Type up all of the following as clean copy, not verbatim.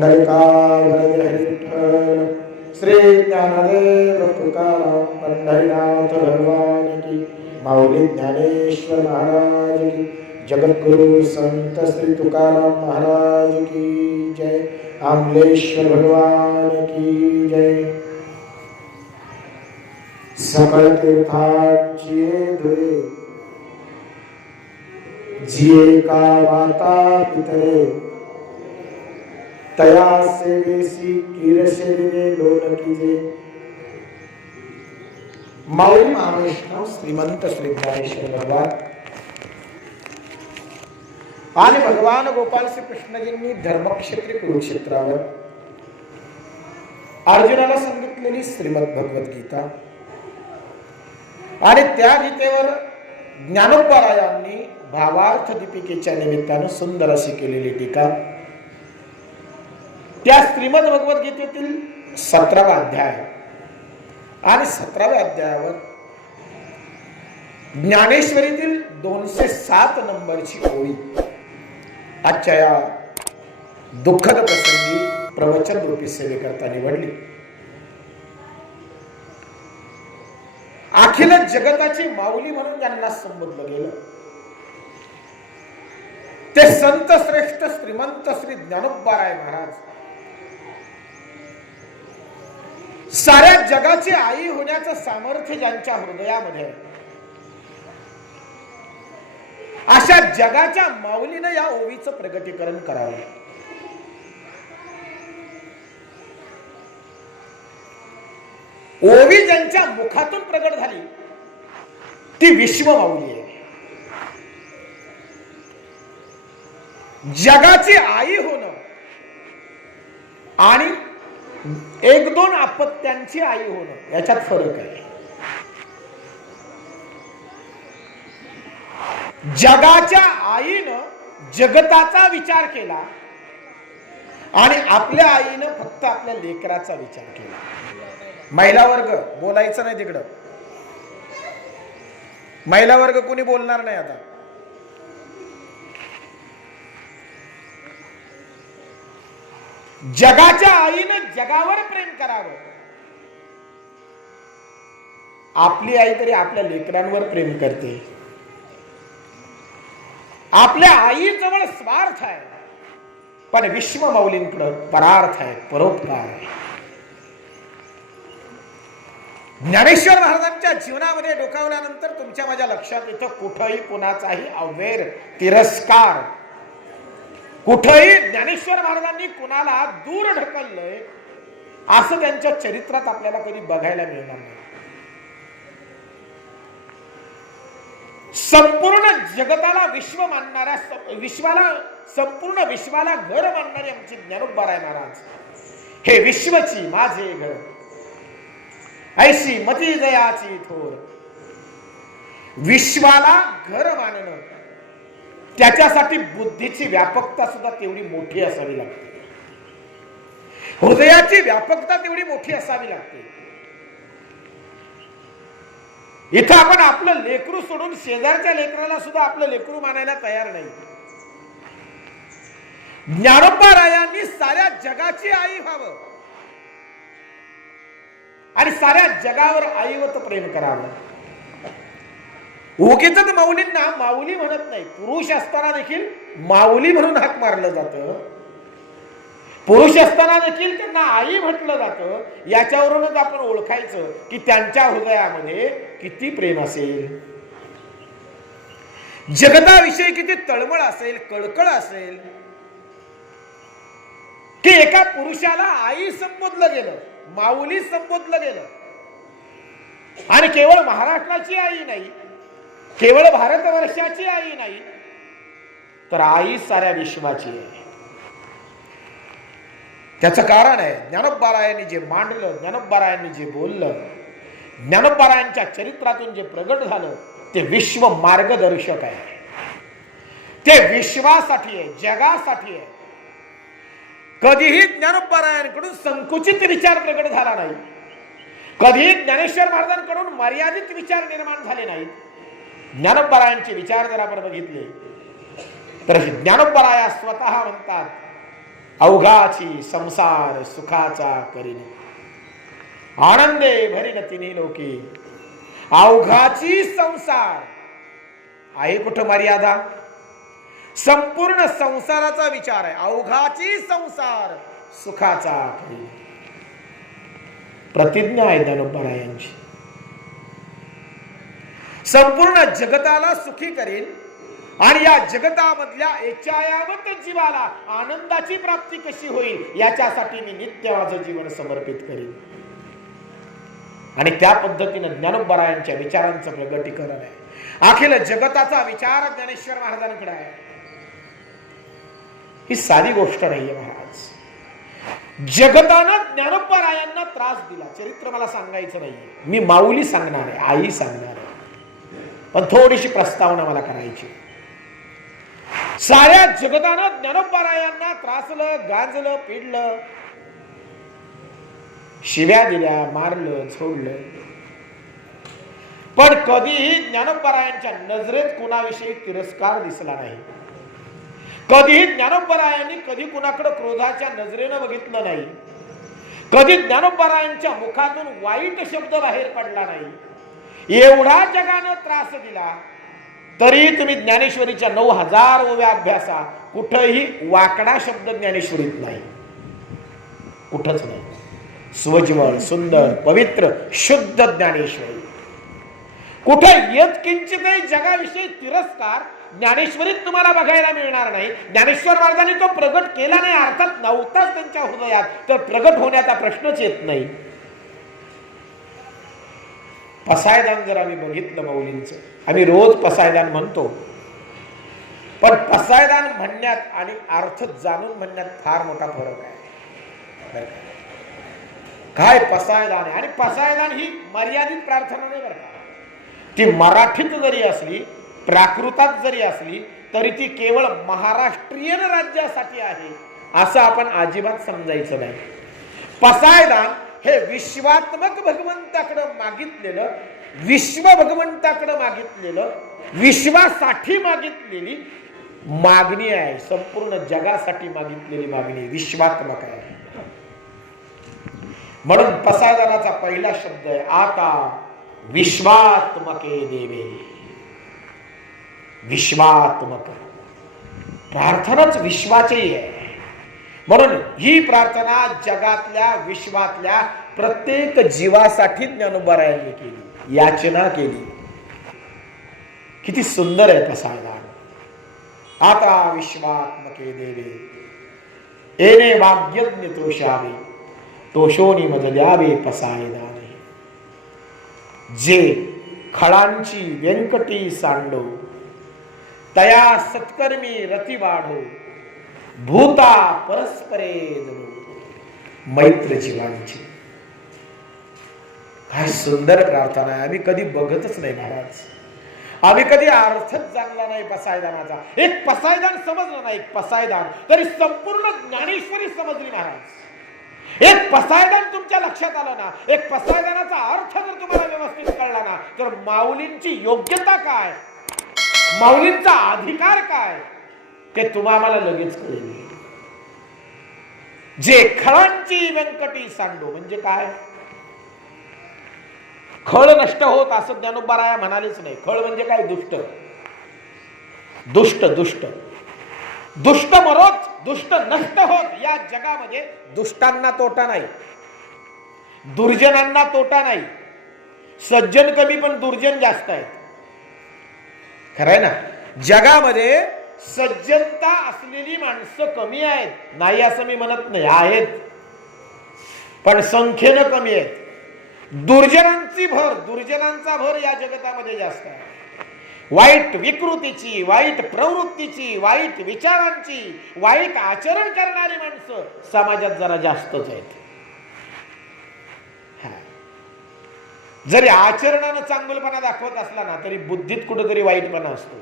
पुंडलिकावरद विठ्ठल श्री ज्ञानदेव तुकाराम पंढरीनाथ भगवान की, माऊली ज्ञानेश्वर महाराज की, जगद्गुरु संत श्री तुकाराम महाराज की जय, आमलेश्वर भगवान की जय। सकल तीर्थांची धुरे जिये का माता पितरे, तया सेवेसी कीरशरीरे लोन कीजे। माऊली महावैष्णव श्रीमंत श्री ज्ञानेश्वर भगवान आणि भगवान गोपाल श्री कृष्णजींनी धर्मक्षेत्री कुरुक्षेत्रावर अर्जुनाला सांगितलेली श्रीमद भगवत गीता आणि त्या गीतेवर ज्ञानोबारायांनी भावार्थ दीपिकेच्या निमित्तानं सुंदर अशी केलेली टीका, त्या श्रीमद भगवत गीतेतील 17वा अध्याय आणि 17व्या अध्यायावर ज्ञानेश्वरीतील 207 नंबरची ओळी आजच्या या दुःखद प्रसंगी प्रवचन रूपी सेवेकरता निवडली। अखिल जगताची माऊली म्हणून ज्यांना संबोधलं गेलं ते संत श्रेष्ठ श्रीमंत श्री ज्ञानोबाराय महाराज, साऱ्या जगाची आई होण्याचं सामर्थ्य ज्यांच्या हृदयामध्ये आहे, अशा जगाच्या माऊलीनं या ओवीचं प्रगतीकरण करावं। ओवी ज्यांच्या मुखातून प्रगट झाली ती विश्व माऊली आहे। जगाची आई होणं आणि 1-2 अपत्यांची आई होणं याच्यात फरक आहे। जगाच्या आईनं जगताचा विचार केला आणि आपल्या आईनं फक्त आपल्या लेकराचा विचार केला। महिला वर्ग बोलायचं नाही तिकडं, महिला वर्ग कोणी बोलणार नाही आता। जगाच्या आईनं जगावर प्रेम करावं, आपली आई तरी आपल्या लेकरांवर प्रेम करते। आपल्या आईजवळ स्वार्थ आहे पण विश्व माऊलींकडे परार्थ आहे, परोपकार आहे। ज्ञानेश्वर महाराजांच्या जीवनामध्ये डोकावल्यानंतर तुमच्या माझ्या लक्षात येतं कुठेही कुणाचाही अवैर तिरस्कार, कुठेही ज्ञानेश्वर महाराजांनी कुणाला दूर ढकललंय असं त्यांच्या चरित्रात आपल्याला कधी बघायला मिळणार नाही। संपूर्ण जगताला विश्व मानणाऱ्या, संपूर्ण विश्वाला घर मानणारे आमचे ज्ञानोबाराय महाराज, हे विश्वची माझे घर ऐशी मती दयाची थोर। विश्वाला घर मानणं त्याच्यासाठी बुद्धीची व्यापकता सुद्धा तेवढी मोठी असावी लागते, हृदयाची व्यापकता तेवढी मोठी असावी लागते। इथं आपण आपलं लेकरू सोडून शेजारच्या लेकराला सुद्धा आपलं लेकरू मानायला तयार नाही। ज्ञानोबारायांनी साऱ्या जगाची आई व्हावं आणि साऱ्या जगावर आईवत प्रेम करावं। उगीच माऊलींना माऊली म्हणत नाही, पुरुष असताना देखील माऊली म्हणून हाक मारलं जातं, पुरुष असताना देखील त्यांना आई म्हटलं जातं। याच्यावरूनच आपण ओळखायचं की त्यांच्या हृदयामध्ये किती प्रेम असेल, जगताविषयी किती तळमळ असेल, कळकळ असेल, की एका पुरुषाला आई संबोधलं गेलं, माऊली संबोधलं गेलं। आणि केवळ महाराष्ट्राची आई नाही, केवळ भारतवर्षाची आई नाही, तर आई साऱ्या विश्वाची आहे। त्याचं कारण आहे ज्ञानोबारायांनी जे मांडलं, ज्ञानोबारायांनी जे बोललं, ज्ञानोबारायांच्या चरित्रातून जे प्रगट झालं ते विश्व मार्गदर्शक आहे, ते विश्वासाठी आहे, जगासाठी आहे। कधीही ज्ञानोबारायांकडून संकुचित विचार प्रगट झाला नाही, कधीही ज्ञानेश्वर महाराजांकडून मर्यादित विचार निर्माण झाले नाहीत। ज्ञानोबारायांचे विचार जर आपण बघितले तर ज्ञानोबाराया स्वतः म्हणतात अवघाची संसार सुखाचा करीन, आनंदे भरीन तिन्ही लोके. अवघाची संसार आहे कुठं मर्यादा? संपूर्ण संसाराचा विचार आहे. अवघाची संसार सुखाचा करीन. प्रतिज्ञा आहे ज्ञानोबरायांची. संपूर्ण जगताला सुखी करीन आणि या जगतामधल्या एचायावत जीवाला आनंदाची प्राप्ती कशी होईल याच्यासाठी मी नित्य माझं जीवन समर्पित करीन. आणि त्या पद्धतीने ज्ञानोबरायांच्या विचारांचं प्रगटीकरण आहे. अखिल जगताचा विचार ज्ञानेश्वर महाराजांकडे आहे. ही साधी गोष्ट नाहीये महाराज. जगतानं ज्ञानोबरायांना त्रास दिला. चरित्र मला सांगायचं नाहीये, मी माऊली सांगणार आहे, आई सांगणार आहे, पण थोडीशी प्रस्तावना मला करायची. साऱ्या जगतानं ज्ञानोबरायांना त्रासलं, गांजलं, पिडलं, शिव्या दिल्या, मारलं, झोडलं, पण कधीही ज्ञानोबरायांच्या नजरेत कुणाविषयी तिरस्कार दिसला नाही. कधीही ज्ञानोबरायांनी कधी कुणाकडे क्रोधाच्या नजरेनं बघितलं नाही. कधी ज्ञानोबरायांच्या मुखातून वाईट शब्द बाहेर पडला नाही. एवढा जगानं त्रास दिला तरी तुम्ही ज्ञानेश्वरीच्या 9000 ओव्या अभ्यासा, कुठेही वाकडा शब्द ज्ञानेश्वरीत नाही, कुठंच नाही. स्वज्वळ, सुंदर, पवित्र, शुद्ध ज्ञानेश्वरी. कुठे यत्किंचितही जगाविषयी तिरस्कार ज्ञानेश्वरीत तुम्हाला बघायला मिळणार नाही. ज्ञानेश्वर महाराजांनी तो प्रगट केला नाही, अर्थात नव्हताच त्यांच्या हृदयात, तर प्रगट होण्याचा प्रश्नच येत नाही. पसायदान जर आम्ही बघितलं माऊलींचं, आम्ही रोज पसायदान म्हणतो, पण पसायदान म्हणण्यात आणि अर्थ जाणून म्हणण्यात फार मोठा फरक आहे. काय पसायदान आहे? आणि पसायदान ही मर्यादित प्रार्थना नाही बरं का. ती मराठीत जरी असली, प्राकृतात जरी असली, तरी ती केवळ महाराष्ट्रीयन राज्यासाठी आहे असं आपण अजिबात समजायचं नाही. पसायदान हे विश्वात्मक भगवंताकडे मागितलेलं, विश्व भगवंताकडे मागितलेलं, विश्वासाठी मागितलेली मागणी आहे. संपूर्ण जगासाठी मागितलेली मागणी विश्वात्मक आहे. म्हणून पसायदानाचा पहिला शब्द आहे आता विश्वात्मके देवे. विश्वात्मक प्रार्थनाच विश्वाची आहे. म्हणून ही प्रार्थना जगातल्या, विश्वातल्या प्रत्येक जीवासाठी ज्ञानोबरायांनी केली, याचना केली. किती सुंदर आहे पसायदान. आता विश्वात्मके देवे एने वाग्यज्ञ तोषावे, तोषोनी मज द्यावे पसायदाने. जे खळांची व्यंकटी सांडो, तया सत्कर्मी रती वाढो, भूता परस्परे जणू मैत्र जीवांची. काय सुंदर प्रार्थना आहे. आम्ही कधी बघतच नाही महाराज, आम्ही कधी अर्थच जाणला नाही पसायदानाचा. एक पसायदान समजलं नाही, एक पसायदान तरी संपूर्ण ज्ञानेश्वरी समजली महाराज. एक पसायदान तुमच्या लक्षात आलं ना, एक पसायदानाचा अर्थ जर तुम्हाला व्यवस्थित कळला ना, तर माऊलींची योग्यता काय, माऊलींचा अधिकार काय, ते तुम्हाला लगेच कळेल. जे खळांची व्यंकटी सांडो म्हणजे काय? खळ नष्ट होत असं ज्ञानोबराया म्हणालेच नाही. खळ म्हणजे काय? दुष्ट, दुष्ट, दुष्ट, दुष्ट मरोत, दुष्ट नष्ट होत. या जगामध्ये दुष्टांना तोटा नाही, दुर्जनांना तोटा नाही. सज्जन कमी पण दुर्जन जास्त आहेत. खरंय ना? जगामध्ये सज्जनता असलेली माणसं कमी आहेत, नाही असं मी म्हणत नाही, आहेत, पण संख्येनं कमी आहेत. दुर्जनांची भर, दुर्जनांचा भर या जगतामध्ये जास्त आहे. वाईट विकृतीची, वाईट प्रवृत्तीची, वाईट विचारांची, वाईट आचरण करणारी माणसं समाजात जरा जास्तच आहेत. जरी आचरणानं चांगलपणा दाखवत असला ना, तरी बुद्धीत कुठेतरी वाईटपणा असतो.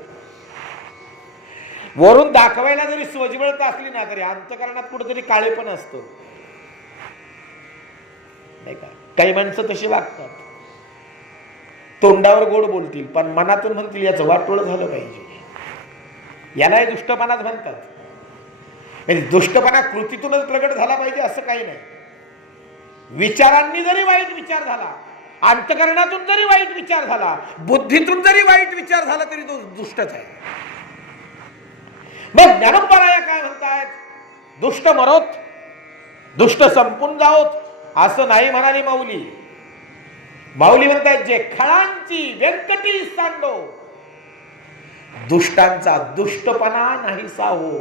वरून दाखवायला जरी स्वज्वळता असली ना, तरी अंतःकरणात कुठेतरी काळेपण असतो, नाही का? काही माणसं तशी वागतात, तोंडावर गोड बोलतील पण मनातून म्हणतील याचं वाटोळ झालं पाहिजे. यालाही दुष्टपणाच म्हणतात. म्हणजे दुष्टपणा कृतीतूनच प्रगट झाला पाहिजे असं काही नाही. विचारांनी जरी वाईट विचार झाला, अंतकरणातून जरी वाईट विचार झाला, बुद्धीतून जरी वाईट विचार झाला तरी तो दुष्टच आहे. मग ज्ञानोबराया काय म्हणतायत? दुष्ट मरोत, दुष्ट संपून जाओत असं नाही म्हणाली माऊली. माऊली म्हणतायत जे खळांची व्यंकटी सांडो, दुष्टांचा दुष्टपणा नाहीसा हो,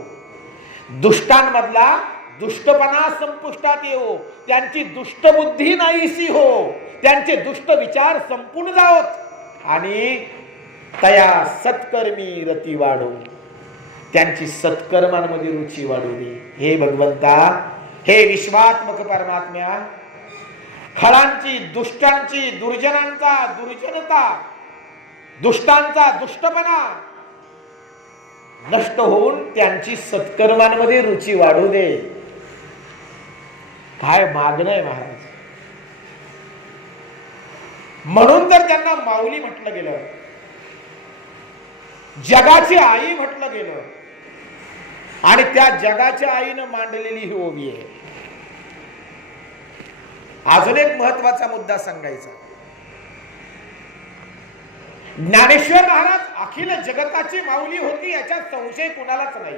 दुष्टांमधला दुष्टपणा संपुष्टात येवो, त्यांची दुष्टबुद्धी नाहीसी हो, त्यांचे दुष्ट विचार संपून जावोत आणि तया सत्कर्मी रती वाढो, त्यांची सत्कर्मांमध्ये रुची वाढू दे. हे भगवंता, हे विश्वात्मक परमात्म्या, खळांची, दुष्टांची, दुर्जनांचा दुर्जनता, दुष्टांचा दुष्टपणा नष्ट होऊन त्यांची सत्कर्मांमध्ये रुची वाढू दे. काय मागणं आहे महाराज. म्हणून तर त्यांना माऊली म्हटलं गेलं, जगाची आई म्हटलं गेलं. आणि त्या जगाच्या आईनं मांडलेली ही ओवी आहे. अजून एक महत्वाचा मुद्दा सांगायचा. ज्ञानेश्वर महाराज अखिल जगताची माऊली होती याच्यात संशय कुणालाच नाही.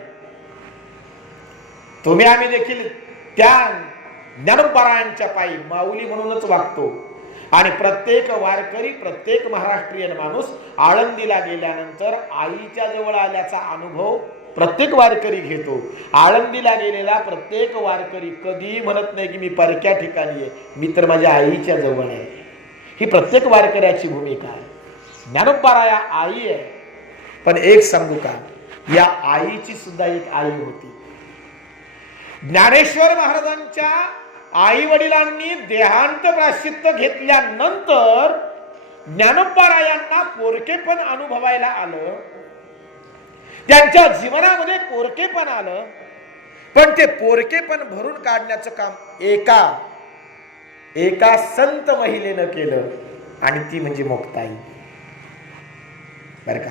तुम्ही आम्ही देखील त्या ज्ञानोबरायांच्या पायी माऊली म्हणूनच वागतो. आणि प्रत्येक वारकरी, प्रत्येक महाराष्ट्रीयन माणूस आळंदीला गेल्यानंतर आईच्या जवळ आल्याचा अनुभव प्रत्येक वारकरी घेतो. आळंदीला गेलेला प्रत्येक वारकरी कधी म्हणत नाही की मी परक्या ठिकाणी आहे, मी तर माझ्या आईच्या जवळ आहे. ही प्रत्येक वारकऱ्याची भूमिका आहे. ज्ञानोबराया आई आहे, पण एक सांगू का, या आईची सुद्धा एक आई होती. ज्ञानेश्वर महाराजांच्या आई वडिलांनी देहांत प्रायश्चित्त घेतल्यानंतर ज्ञानोबरायांना पोरकेपण अनुभवायला आलं, त्यांच्या जीवनामध्ये पोरकेपण आलं. पण ते पोरकेपण भरून काढण्याचं काम एका संत महिलेनं केलं आणि ती म्हणजे मुक्ताई. बर का,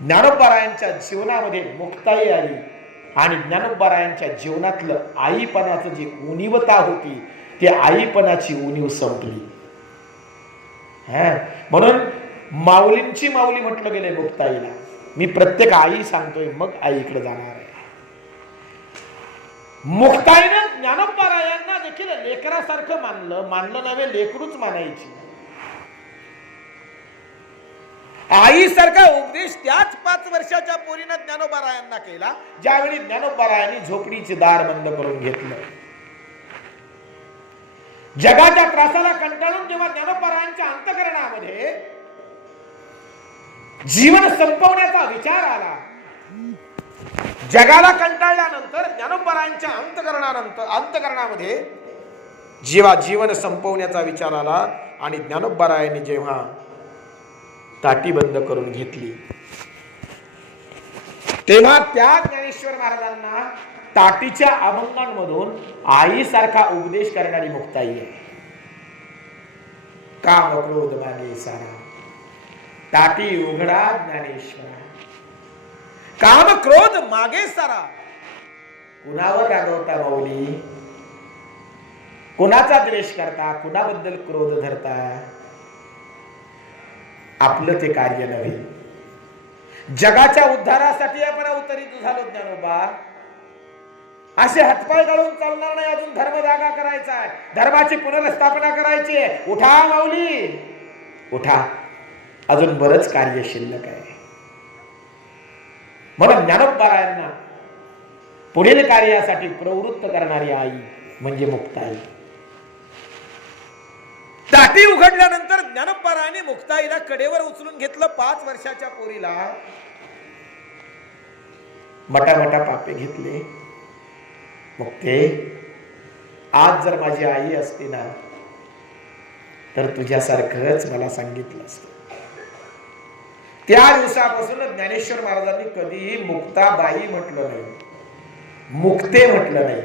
ज्ञानोबरायांच्या जीवनामध्ये मुक्ताई आली आणि ज्ञानोबरायांच्या जीवनातलं आईपणाचं जी उणीवता होती ती आईपणाची उणीव संपली. म्हणून माऊलींची माऊली म्हटलं गेलंय मुक्ताईला. मी प्रत्येक आई सांगतोय, मग आईकडे जाणार आहे. मुक्ताईनं ज्ञानोबरायांना देखील लेकरासारखं मानलं नव्हे, लेकरूच मानायची. आईसारखा उपदेश त्याच 5 वर्षाच्या पोरीनं ज्ञानोबरायांना केला, ज्यावेळी ज्ञानोबरायांनी झोपडीचे दार बंद करून घेतलं. जगाच्या त्रासाला कंटाळून जेव्हा ज्ञानोबरायांच्या अंतःकरणामध्ये जीवन संपवण्याचा विचार आला, जगाला कंटाळल्यानंतर ज्ञानोबरायांच्या अंतःकरणामध्ये जेव्हा जीवन संपवण्याचा विचार आला आणि ज्ञानोबरायांनी जेव्हा ताटी बंद करून घेतली, तेव्हा त्या ज्ञानेश्वर महाराजांना ताटीच्या अभंगांमधून आईसारखा उपदेश करणारी मुक्ताई आहे. काम क्रोध मागे सारा, ताटी उघडा ज्ञानेश्वरा. काम क्रोध मागे सारा. कुणावर रागवता माऊली? कुणाचा द्वेष करता? कुणाबद्दल क्रोध धरता? आपलं ते कार्य नव्हे. जगाच्या उद्धारासाठी आपण अवतरित झालो ज्ञानोबा. असे हातपाय घालून चालणार नाही. अजून धर्म जागा करायचा आहे, धर्माची पुनर्स्थापना करायची आहे. उठा माऊली, उठा. अजून बरंच कार्य शिल्लक आहे. म्हणून ज्ञानोबरायांना पुढील कार्यासाठी प्रवृत्त करणारी आई म्हणजे मुक्ताई. ताटी उघडल्यानंतर ज्ञानोबरायांनी मुक्ताईला कडेवर उचलून घेतलं. 5 वर्षाच्या पोरीला मटा पापे घेतले. मुक्ते, आज जर माझी आई असती ना तर तुझ्यासारखंच मला सांगितलं असतं. त्या दिवसापासून ज्ञानेश्वर महाराजांनी कधीही मुक्ताबाई म्हटलं नाही, मुक्ते म्हटलं नाही,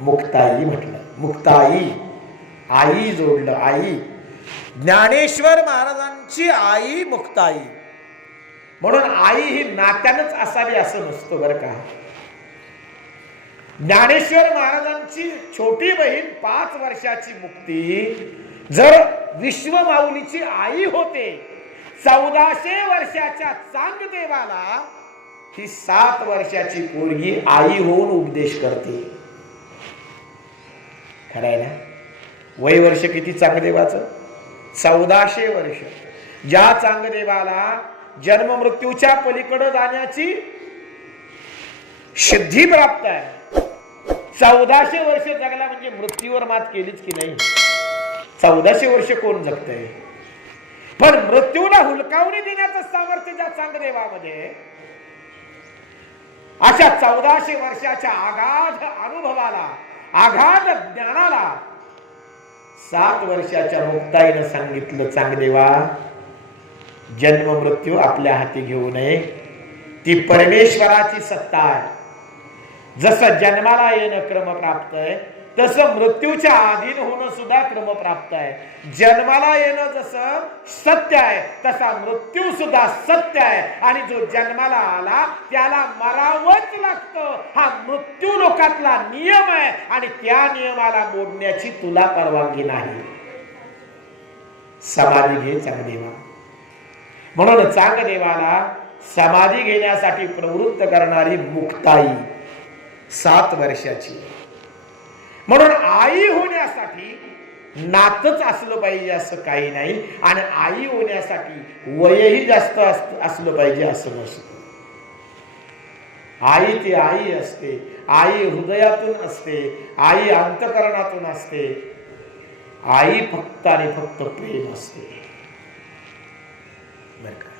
मुक्ताई म्हटलं. मुक्ताई, आई जोडलं. आई, ज्ञानेश्वर महाराजांची आई मुक्ताई. म्हणून आई ही नात्यानंच असावी असं नसतं बरं का. ज्ञानेश्वर महाराजांची छोटी बहीण 5 वर्षाची मुक्ती जर विश्वमाऊलीची आई होते, 1400 वर्षाच्या चांगदेवाला ही 7 वर्षाची पोरगी आई होऊन उपदेश करते. खरंय ना? वय वर्ष किती चांगदेवाचं? 1400 वर्ष. ज्या चांगदेवाला जन्म मृत्यूच्या पलीकडे जाण्याची सिद्धी प्राप्त आहे, 1400 वर्ष जगला म्हणजे मृत्यूवर मात केलीच की नाही? 1400 वर्ष कोण जगतंय? पण मृत्यूला हुलकावणी देण्याचं सामर्थ्य ज्या चांगदेवामध्ये, अशा 1400 वर्षाच्या आगाध अनुभवाला, आगाध ज्ञानाला 7 वर्षाच्या मुक्ताईनं सांगितलं, चांगदेवा जन्म मृत्यू आपल्या हाती घेऊ नये, ती परमेश्वराची सत्ता आहे. जसं जन्माला येणं क्रमप्राप्त आहे, तसं मृत्यूच्या अधीन होणं सुद्धा क्रमप्राप्त आहे. जन्माला येणं जसं सत्य आहे, तसा मृत्यू सुद्धा सत्य आहे. आणि जो जन्माला आला त्याला मरावंच लागतं, हा मृत्यू लोकातला नियम आहे. आणि त्या नियमाला मोडण्याची तुला परवानगी नाही. समाधी घे चांगदेवा. म्हणून चांगदेवाला समाधी घेण्यासाठी प्रवृत्त करणारी मुक्ताई 7 वर्षाची. म्हणून आई होण्यासाठी नातच असलं पाहिजे असं काही नाही, आणि आई होण्यासाठी वयही जास्त असलं पाहिजे असं नसतं. आई ती आई असते, आई हृदयातून असते, आई अंतकरणातून असते. आई फक्त आणि फक्त प्रेम असते. बर का?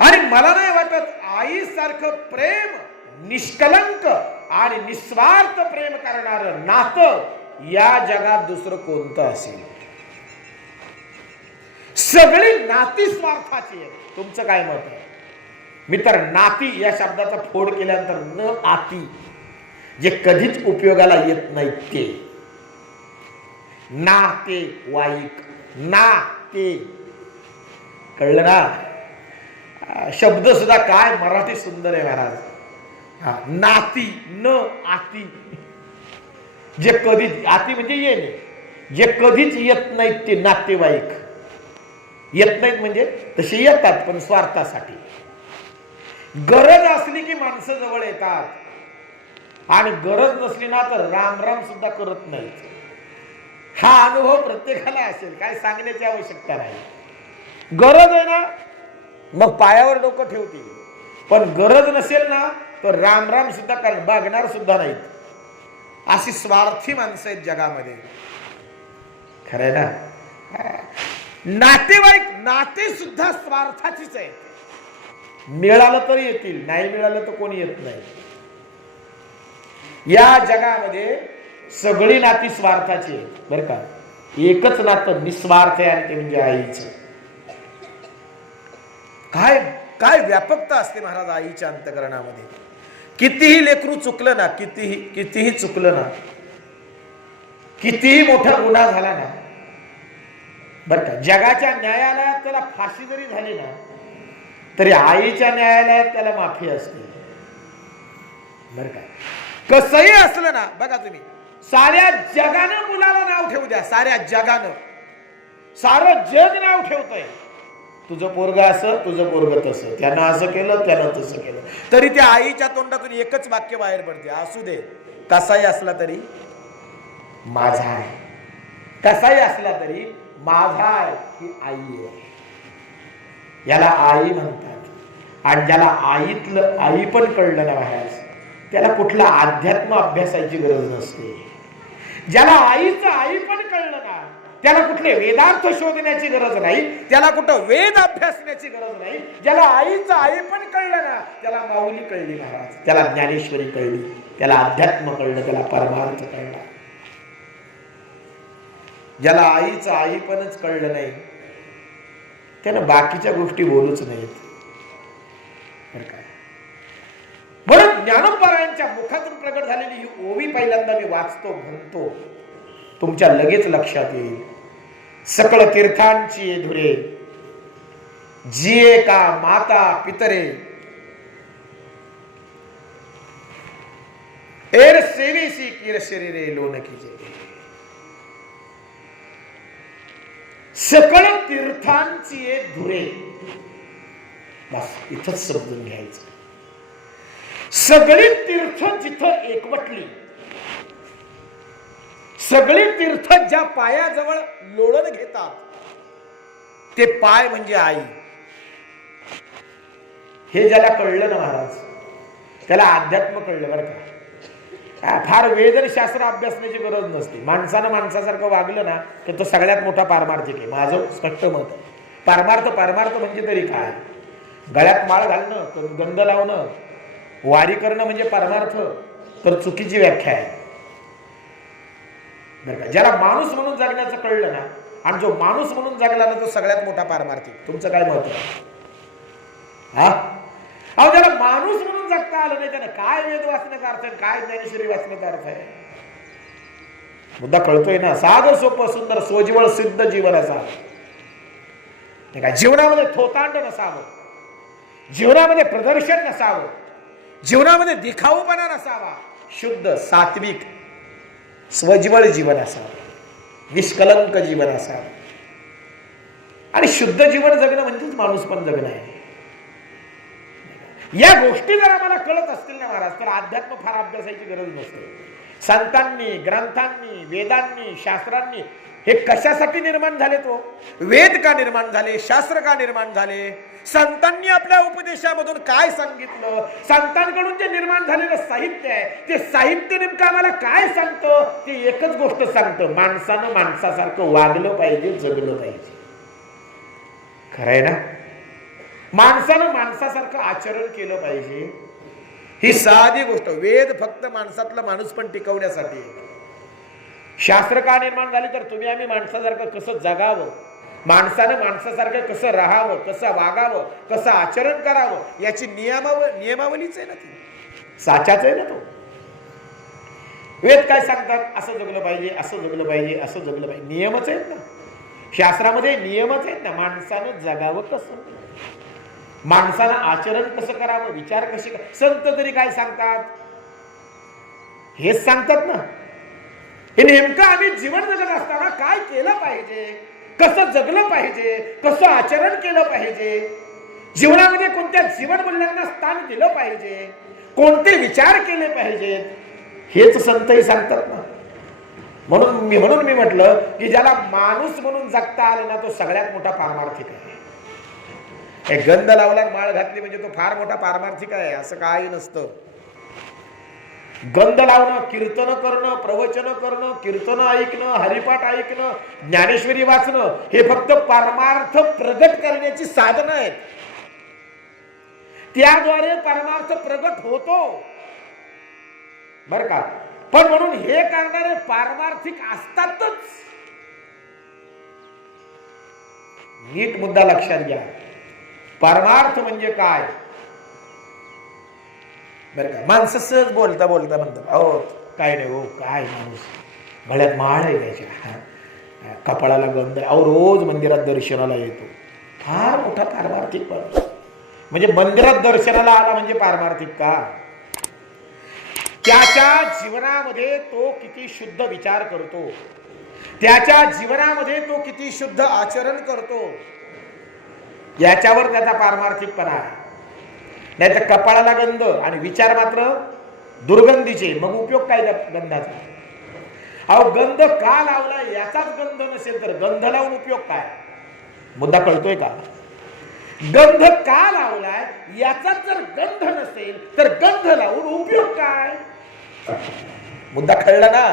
आणि मला नाही वाटत आई सारखं प्रेम, निष्कलंक आणि निस्वार्थ प्रेम करणारं नातं या जगात दुसरं कोणतं असेल. सगळी नाती स्वार्थाची आहेत. तुमचं काय मत आहे? मी तर नाती या शब्दाचा फोड केल्यानंतर न आती, जे कधीच उपयोगाला येत नाही ते. नातेवाईक, नाते, कळलं ना? शब्द सुद्धा काय मराठी सुंदर आहे महाराज. नाती न आती, जे कधीच, आती म्हणजे येणे, जे कधीच येत नाहीत ते नातेवाईक. येत नाहीत म्हणजे तसे येतात पण स्वार्थासाठी. गरज असली की माणसं जवळ येतात, आणि गरज नसली ना तर राम राम सुद्धा करत नाहीत. हा अनुभव प्रत्येकाला असेल, काय सांगण्याची आवश्यकता नाही. गरज आहे ना मग पायावर डोकं ठेवतील, पण गरज नसेल ना तर राम राम सुद्धा बघणार सुद्धा नाहीत. अशी स्वार्थी माणसं आहेत जगामध्ये. खरंय ना? नातेवाईक, नाते सुद्धा स्वार्थाचीच आहेत. मिळालं तर येतील, नाही मिळालं तर कोणी येत नाही. या जगामध्ये सगळी नाती स्वार्थाची आहेत बरं का. एकच नातं निस्वार्थ आहे, आणि ते म्हणजे आईचं. काय काय व्यापकता असते महाराज आईच्या अंतकरणामध्ये. कितीही लेकरू चुकलं ना, कितीही चुकलं ना, कितीही मोठा गुन्हा झाला ना, बर का, जगाच्या न्यायालयात त्याला फाशी जरी झाली ना तरी आईच्या न्यायालयात त्याला माफी असते. बर का, कसंही असलं ना, बघा तुम्ही, साऱ्या जगानं मुलाला नाव ठेवू द्या, साऱ्या जगानं, सारं जग नाव ठेवतंय, तुझं पोरग असं, तुझं पोरग तसं, त्यानं असं केलं, त्यानं तसं केलं, तरी त्या आईच्या तोंडातून एकच वाक्य बाहेर पडते, असू दे, कसाही असला तरी माझा आहे, कसाही असला तरी माझा आहे, ही आई आहे. याला आई म्हणतात. आणि ज्याला आईतलं आई पण कळलं ना बाहेर, त्याला कुठला अध्यात्म अभ्यासाची गरज नसते. ज्याला आईचं आई पण कळलं ना, त्याला कुठले वेदार्थ शोधण्याची गरज नाही, त्याला कुठं वेद अभ्यासण्याची गरज नाही. ज्याला आईचं आई पण कळलं ना, त्याला माऊली कळली महाराज, त्याला ज्ञानेश्वरी कळली, त्याला अध्यात्म कळलं, त्याला परमार्थ कळला. ज्याला आईचं आई पणच कळलं नाही, त्यानं बाकीच्या गोष्टी बोलूच नाहीत. म्हणून ज्ञानोबारायांच्या मुखातून प्रगट झालेली ही ओवी पहिल्यांदा मी वाचतो, म्हणतो, तुमच्या लगेच लक्षात येईल. सकळ तीर्थांची धुरे, जिये का माता पितरे, एर सेवेसी किर शरीरे लोन कीजे. सकळ तीर्थांची एक धुरे. बस इथंच समजून घ्यायचं. सगळी तीर्थ जिथं एकवटली, सगळी तीर्थ ज्या पायाजवळ लोळण घेतात, ते पाय म्हणजे आई. हे ज्याला कळलं ना महाराज, त्याला अध्यात्म कळलं बरं का. फार वेदशास्त्र अभ्यासण्याची गरज नसते. माणसानं माणसासारखं वागलं ना तर तो सगळ्यात मोठा पारमार्थिक आहे. माझं स्पष्ट मत आहे. पारमार्थ म्हणजे तरी काय? गळ्यात माळ घालणं, गंध लावणं, वारी करणं म्हणजे परमार्थ तर चुकीची व्याख्या आहे बरं का. ज्याला माणूस म्हणून जगण्याचं कळलं ना, आणि जो माणूस म्हणून जगला ना, तो सगळ्यात मोठा पारमार्थिक. तुमचं काय मत आहे? हा, अहो ज्याला माणूस म्हणून जगता आलं नाही, त्यानं काय वेद वाचण्याचा अर्थ आहे, काय ज्ञानेश्वरी वाचण्याचा अर्थ आहे? मुद्दा कळतोय ना. साधं सोपं सुंदर सोज्वळ सिद्ध जीवन असावं. जीवनामध्ये थोतांड नसावं, जीवनामध्ये प्रदर्शन नसावं, जीवनामध्ये दिखाऊपणा नसावा. शुद्ध सात्विक स्वज्वळ जीवन असावं, निष्कलंक जीवन असावं. आणि शुद्ध जीवन जगणं म्हणजेच माणूस पण जगणं आहे. या गोष्टी जर आम्हाला कळत असतील ना महाराज, तर अध्यात्म फार अभ्यासाची गरज नसते. संतांनी, ग्रंथांनी, वेदांनी, शास्त्रांनी हे कशासाठी निर्माण झाले? तो वेद का निर्माण झाले? शास्त्र का निर्माण झाले? संतांनी आपल्या उपदेशामधून काय सांगितलं? संतांकडून जे निर्माण झालेलं साहित्य आहे, ते साहित्य नेमकं आम्हाला काय सांगतं? ते एकच गोष्ट सांगतं, माणसानं माणसासारखं वागलं पाहिजे, जगलं पाहिजे. खरंय ना? माणसानं माणसासारखं आचरण केलं पाहिजे. ही साधी गोष्ट. वेद फक्त माणसातला माणूस पण टिकवण्यासाठी आहे. शास्त्र का निर्माण झाली? तर तुम्ही आम्ही माणसासारखं कसं जगावं, माणसानं माणसासारखं कसं राहावं, कसं वागावं, कसं आचरण करावं, याची नियमावलीच आहे ना ती, साचाच आहे ना तो. वेद काय सांगतात? असं जगलं पाहिजे, असं जगलं पाहिजे, असं जगलं पाहिजे. नियमच आहेत ना, शास्त्रामध्ये नियमच आहेत ना. माणसानं जगावं कसं, माणसानं आचरण कसं करावं, विचार कसे. संत तरी काय सांगतात? हेच सांगतात ना. हे नेमकं आम्ही जीवन जगत असताना काय केलं पाहिजे, कसं जगलं पाहिजे, कसं आचरण केलं पाहिजे, जीवनामध्ये कोणत्या जीवन मूल्यांना स्थान दिलं पाहिजे, कोणते विचार केले पाहिजेत, हेच संतही सांगतात ना. म्हणून मी म्हटलं की ज्याला माणूस म्हणून जगता आलं ना, तो सगळ्यात मोठा पारमार्थिक आहे. एक गंध लावला, माळ घातली म्हणजे तो फार मोठा पारमार्थिक आहे असं काही नसतं. गंध लावणं, कीर्तन करणं, प्रवचन करणं, कीर्तन ऐकणं, हरिपाठ ऐकणं, ज्ञानेश्वरी वाचणं, हे फक्त परमार्थ प्रगट करण्याची साधनं आहेत. त्याद्वारे परमार्थ प्रगट होतो बर का. पण म्हणून हे करणारे पारमार्थिक असतातच. नीट मुद्दा लक्षात घ्या. परमार्थ म्हणजे काय बरं का. माणसं सहज बोलता म्हणतात, अहो काय नाही हो, काय माणूस गळ्यात माळ आहे त्याच्या, कपाळाला गंध, अहो रोज मंदिरात दर्शनाला येतो. फार मोठा पारमार्थिक माणूस. म्हणजे मंदिरात दर्शनाला आला म्हणजे पारमार्थिक का? त्याच्या जीवनामध्ये तो किती शुद्ध विचार करतो, त्याच्या जीवनामध्ये तो किती शुद्ध आचरण करतो, याच्यावर त्याचा पारमार्थिकपणा आहे. नाही तर कपाळाला गंध आणि विचार मात्र दुर्गंधीचे, मग उपयोग काय त्या गंधाचा? अहो गंध का लावला याचाच गंध नसेल तर गंध लावून उपयोग काय? मुद्दा कळतोय का? गंध का लावलाय याचाच जर गंध नसेल तर गंध लावून उपयोग काय? मुद्दा कळला ना.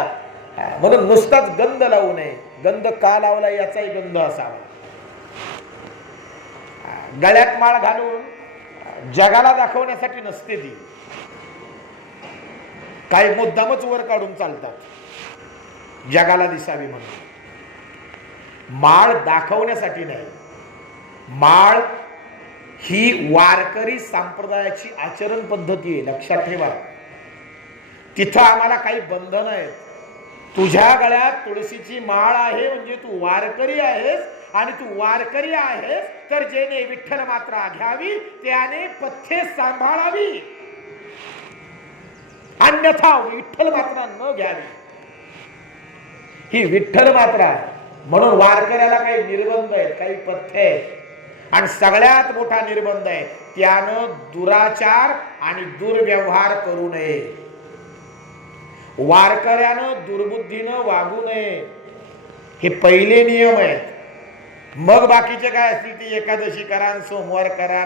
म्हणून नुसताच गंध लावू नये, गंध का लावला याचाही गंध असावा. गळ्यात माळ घालून जगाला दाखवण्यासाठी नसते ती. काही मुद्दामच वर काढून चालतात जगाला दिसावी म्हणून. माळ दाखवण्यासाठी नाही. माळ ही वारकरी संप्रदायाची आचरण पद्धती आहे, लक्षात ठेवा. तिथं आम्हाला काही बंधन आहेत. तुझ्या गळ्यात तुळशीची माळ आहे म्हणजे तू वारकरी आहेस, आणि तू वारकरी आहेस तर जेने विठ्ठल मात्रा घ्यावी त्याने पथ्ये सांभाळावी. अन्यथा विठ्ठल मात्रा न घ्यावी. ही विठ्ठल मात्रा आहे. म्हणून वारकऱ्याला काही निर्बंध आहेत, काही पथ्य आहेत. आणि सगळ्यात मोठा निर्बंध आहे, त्यानं दुराचार आणि दुर्व्यवहार करू नये. वारकऱ्यानं दुर्बुद्धीनं वागू नये. हे पहिले नियम आहेत. मग बाकीचे काय असतील ते एकादशी करा, सोमवार करा,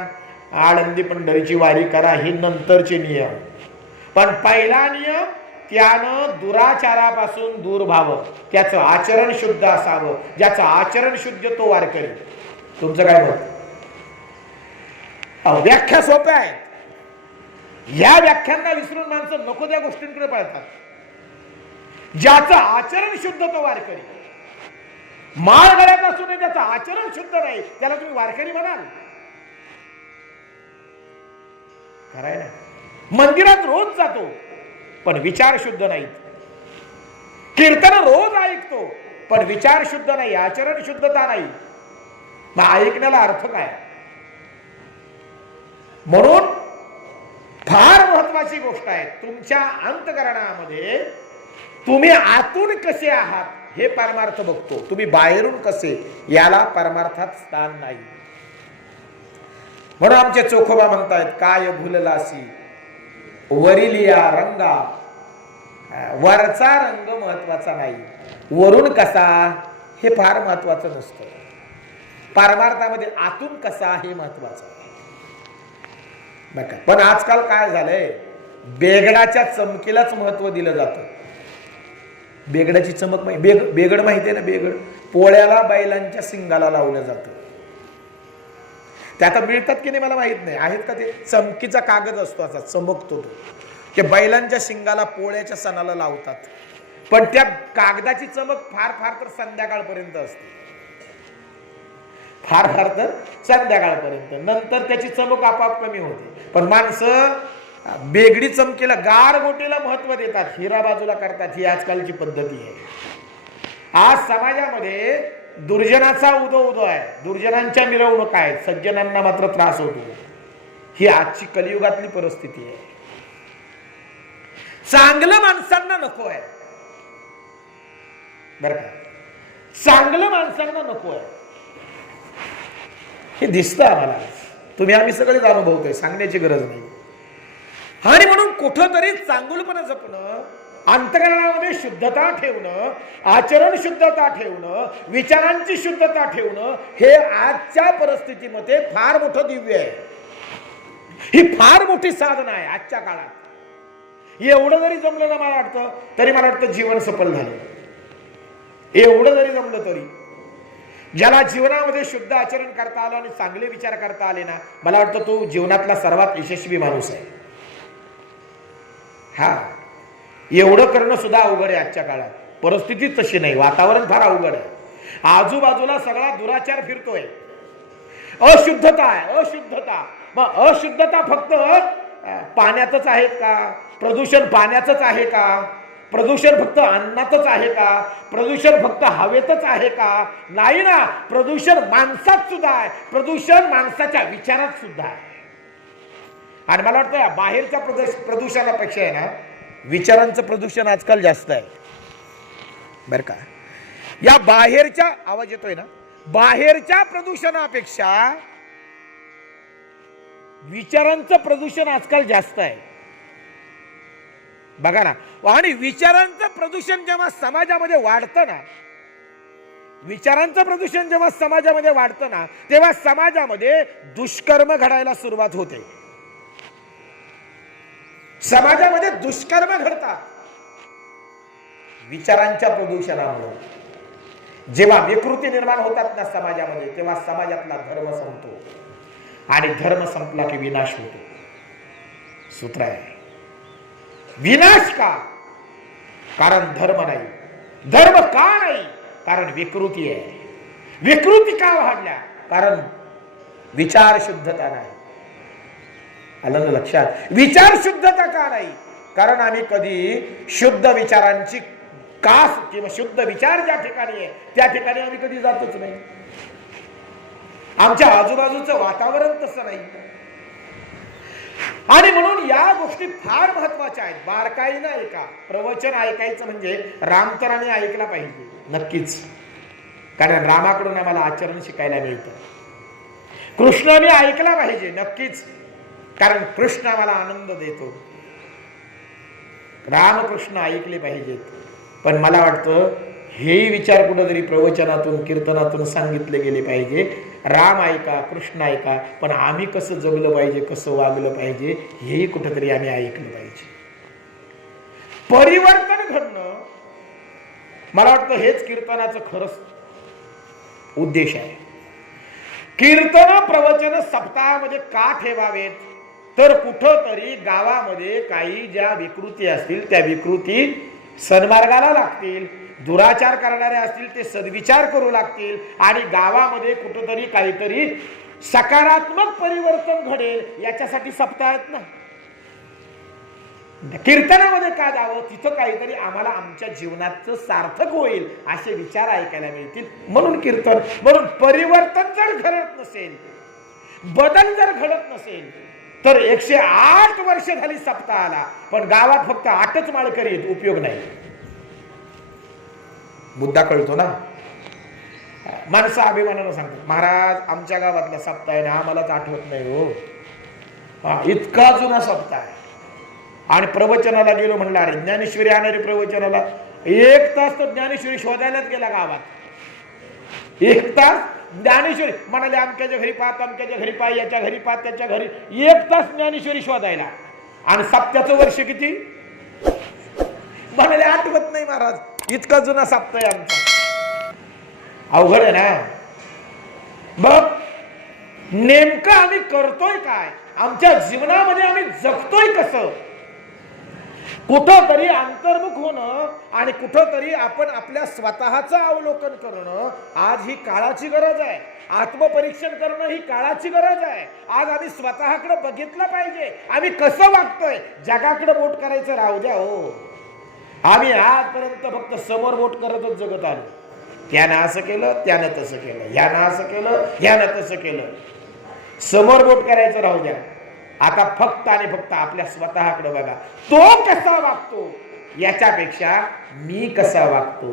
आळंदी पंढरीची वारी करा, हे नंतरचे नियम. पण पहिला नियम, त्यानं दुराचारापासून दूर व्हावं, त्याचं आचरण शुद्ध असावं. ज्याचं आचरण शुद्ध तो वारकरी. तुमचं काय मत? व्याख्या सोप्या आहेत. या व्याख्यांना विसरून माणसं नको त्या गोष्टींकडे पळतात. ज्याचं आचरण शुद्ध तो वारकरी. माळ गळ्यात असून ज्याचं आचरण शुद्ध नाही त्याला तुम्ही वारकरी म्हणाल? खरंय ना. मंदिरात रोज जातो पण विचार शुद्ध नाहीत. कीर्तन रोज ऐकतो पण विचार शुद्ध नाही, आचरण शुद्धता नाही. मग ऐकण्याला अर्थ काय? म्हणून फार महत्वाची गोष्ट आहे, तुमच्या अंतःकरणामध्ये तुम्ही आतून कसे आहात हे परमार्थ बघतो. तुम्ही बाहेरून कसे, याला परमार्थात स्थान नाही. म्हणून आमचे चोखोबा म्हणतायत, काय भुललासी वरिलिया रंगा. वरचा रंग महत्वाचा नाही, वरून कसा हे फार महत्वाचं नसतं. परमार्थामध्ये आतून कसा हे महत्वाचं आहे. बघा, पण आजकाल काय झालंय, बेगडाच्या चमकीलाच महत्व दिलं जातं. बेगडाची चमक बेगड माहिती आहे ना? बेगड पोळ्याला बैलांच्या शिंगाला लावलं जातं. ते आता मिळतात की नाही मला माहित नाही, आहेत का ते? चमकीचा कागद असतो, असा चमकतो तो. ते बैलांच्या शिंगाला पोळ्याच्या सणाला लावतात. पण त्या कागदाची चमक फार फार तर संध्याकाळपर्यंत असते. फार फार तर संध्याकाळपर्यंत, नंतर त्याची चमक आपोआप कमी होते. पण माणसं बेगडी चमकीला, गारगोटीला महत्व देतात, हिरा बाजूला करतात. ही आजकालची पद्धती आहे. आज समाजामध्ये दुर्जनाचा उदो आहे, दुर्जनांच्या मिरवणूक आहेत, सज्जनांना मात्र त्रास होतो. ही आजची कलियुगातली परिस्थिती आहे. चांगलं माणसांना नको आहे, बरं का? चांगलं माणसांना नको आहे, हे दिसतं आम्हाला. तुम्ही आम्ही सगळेच अनुभवतोय, सांगण्याची गरज नाही. आणि म्हणून कुठंतरी चांगुलपणा जपणं, अंतःकरणामध्ये शुद्धता ठेवणं, आचरण शुद्धता ठेवणं, विचारांची शुद्धता ठेवणं, हे आजच्या परिस्थितीमध्ये फार मोठं दिव्य आहे. ही फार मोठी साधना आहे आजच्या काळात. एवढं जरी जमलं ना, मला वाटतं तरी मला वाटतं जीवन सफल झालं. एवढं जरी जमलं तरी, ज्याला जीवनामध्ये शुद्ध आचरण करता आलं आणि चांगले विचार करता आले ना, मला वाटतं तो जीवनातला सर्वात यशस्वी माणूस आहे. हा, एवढं करणं सुद्धा अवघड आहे आजच्या काळात. परिस्थिती तशी नाही, वातावरण फार अवघड आहे. आजूबाजूला सगळा दुराचार फिरतोय, अशुद्धता आहे, अशुद्धता. मग अशुद्धता फक्त पाण्यातच आहेत का? प्रदूषण पाण्यातच आहे का? प्रदूषण फक्त अन्नातच आहे का? प्रदूषण फक्त हवेतच आहे का? नाही ना. प्रदूषण माणसात सुद्धा आहे, प्रदूषण माणसाच्या विचारात सुद्धा आहे. आणि मला वाटतं या बाहेरच्या प्रदूषणापेक्षा आहे ना, विचारांचं प्रदूषण आजकाल जास्त आहे, बर का? या बाहेरच्या, आवाज येतोय ना, बाहेरच्या प्रदूषणापेक्षा विचारांचं प्रदूषण आजकाल जास्त आहे, बघा ना. आणि विचारांचं प्रदूषण जेव्हा समाजामध्ये वाढतं ना, विचारांचं प्रदूषण जेव्हा समाजामध्ये वाढतं ना, तेव्हा समाजामध्ये दुष्कर्म घडायला सुरुवात होते. समाजामध्ये दुष्कर्म घडतात विचारांच्या प्रदूषणामुळे. जेव्हा विकृती निर्माण होतात ना समाजामध्ये, तेव्हा समाजातला धर्म संपतो. आणि धर्म संपला की विनाश होतो. सूत्र आहे, विनाश का? कारण धर्म नाही. धर्म का नाही? कारण विकृती आहे. विकृती का वाढल्या? कारण विचार शुद्धता नाही. आलं ना लक्षात? विचार शुद्धता का नाही? कारण आम्ही कधी शुद्ध विचारांची कास किंवा शुद्ध विचार ज्या ठिकाणी आहे त्या ठिकाणी आम्ही कधी जातच नाही. आमच्या आजूबाजूचं वातावरण तसं नाही. आणि म्हणून या गोष्टी फार महत्वाच्या आहेत. बारकाईनं ऐका. प्रवचन ऐकायचं म्हणजे रामतराने ऐकला पाहिजे नक्कीच, कारण रामाकडून आम्हाला आचरण शिकायला मिळतं. कृष्णाने ऐकला पाहिजे नक्कीच, कारण कृष्ण आम्हाला आनंद देतो. रामकृष्ण ऐकले पाहिजेत. पण मला वाटतं हेही विचार कुठेतरी प्रवचनातून कीर्तनातून सांगितले गेले पाहिजे. राम ऐका, कृष्ण ऐका, पण आम्ही कसं जगलं पाहिजे, कसं वागलं पाहिजे हेही कुठेतरी आम्ही ऐकलं पाहिजे. परिवर्तन घडणं मला वाटतं हेच कीर्तनाचं खरंच उद्देश आहे. कीर्तन प्रवचन सप्ताहामध्ये का ठेवावेत, तर कुठंतरी गावामध्ये काही ज्या विकृती असतील त्या विकृती सन्मार्गाला लागतील, दुराचार करणारे असतील ते सद्विचार करू लागतील, आणि गावामध्ये कुठंतरी काहीतरी सकारात्मक परिवर्तन घडेल याच्यासाठी सप्ताह आहेत ना. कीर्तनामध्ये का जावं, तिथं काहीतरी आम्हाला आमच्या जीवनाचं सार्थक होईल असे विचार ऐकायला मिळतील, म्हणून कीर्तन. म्हणून परिवर्तन जर घडत नसेल, बदल जर घडत नसेल, तर 108 वर्ष झाली सप्ताहाला, पण गावात फक्त 8च माळकरी आहेत, उपयोग नाही. मुद्दा कळतो ना. माणसं अभिमानानं सांगतात, महाराज आमच्या गावातला सप्ताह आहे ना, आम्हालाच आठवत नाही हो. इतका जुना सप्ताह आहे. आणि प्रवचनाला गेलो म्हणलं, अरे ज्ञानेश्वरी आणणारे प्रवचनाला 1 तास तर ज्ञानेश्वरी शोधायलाच गेला गावात. 1 तास ज्ञानेश्वरी म्हणाले, अमक्याच्या घरी पाहत, अमक्याच्या घरी पाह, याच्या घरी पाह, त्याच्या घरी, 1 तास ज्ञानेश्वरी शोधायला. आणि सप्त्याचं वर्ष किती म्हणाले, आठवत नाही महाराज, इतका जुना सप्ताह आहे आमचा. अवघड आहे ना. बघ नेमकं आम्ही करतोय काय, आमच्या जीवनामध्ये आम्ही जगतोय कसं, कुठंतरी अंतर्मुख होणं आणि कुठंतरी आपण आपल्या स्वतःचं अवलोकन करणं आज ही काळाची गरज आहे. आत्मपरीक्षण करणं ही काळाची गरज आहे. आज आम्ही स्वतःकडे बघितलं पाहिजे, आम्ही कसं वागतोय. जगाकडे बोट करायचं राहू द्या हो. आम्ही आजपर्यंत फक्त समोर बोट करतच जगत आलो. त्यानं असं केलं, त्यानं तसं केलं, ह्यानं असं केलं, ह्यानं तसं केलं. समोर बोट करायचं राहू द्या. आता फक्त आणि फक्त आपल्या स्वतःकडे बघा, तो कसा वागतो याच्यापेक्षा मी कसा वागतो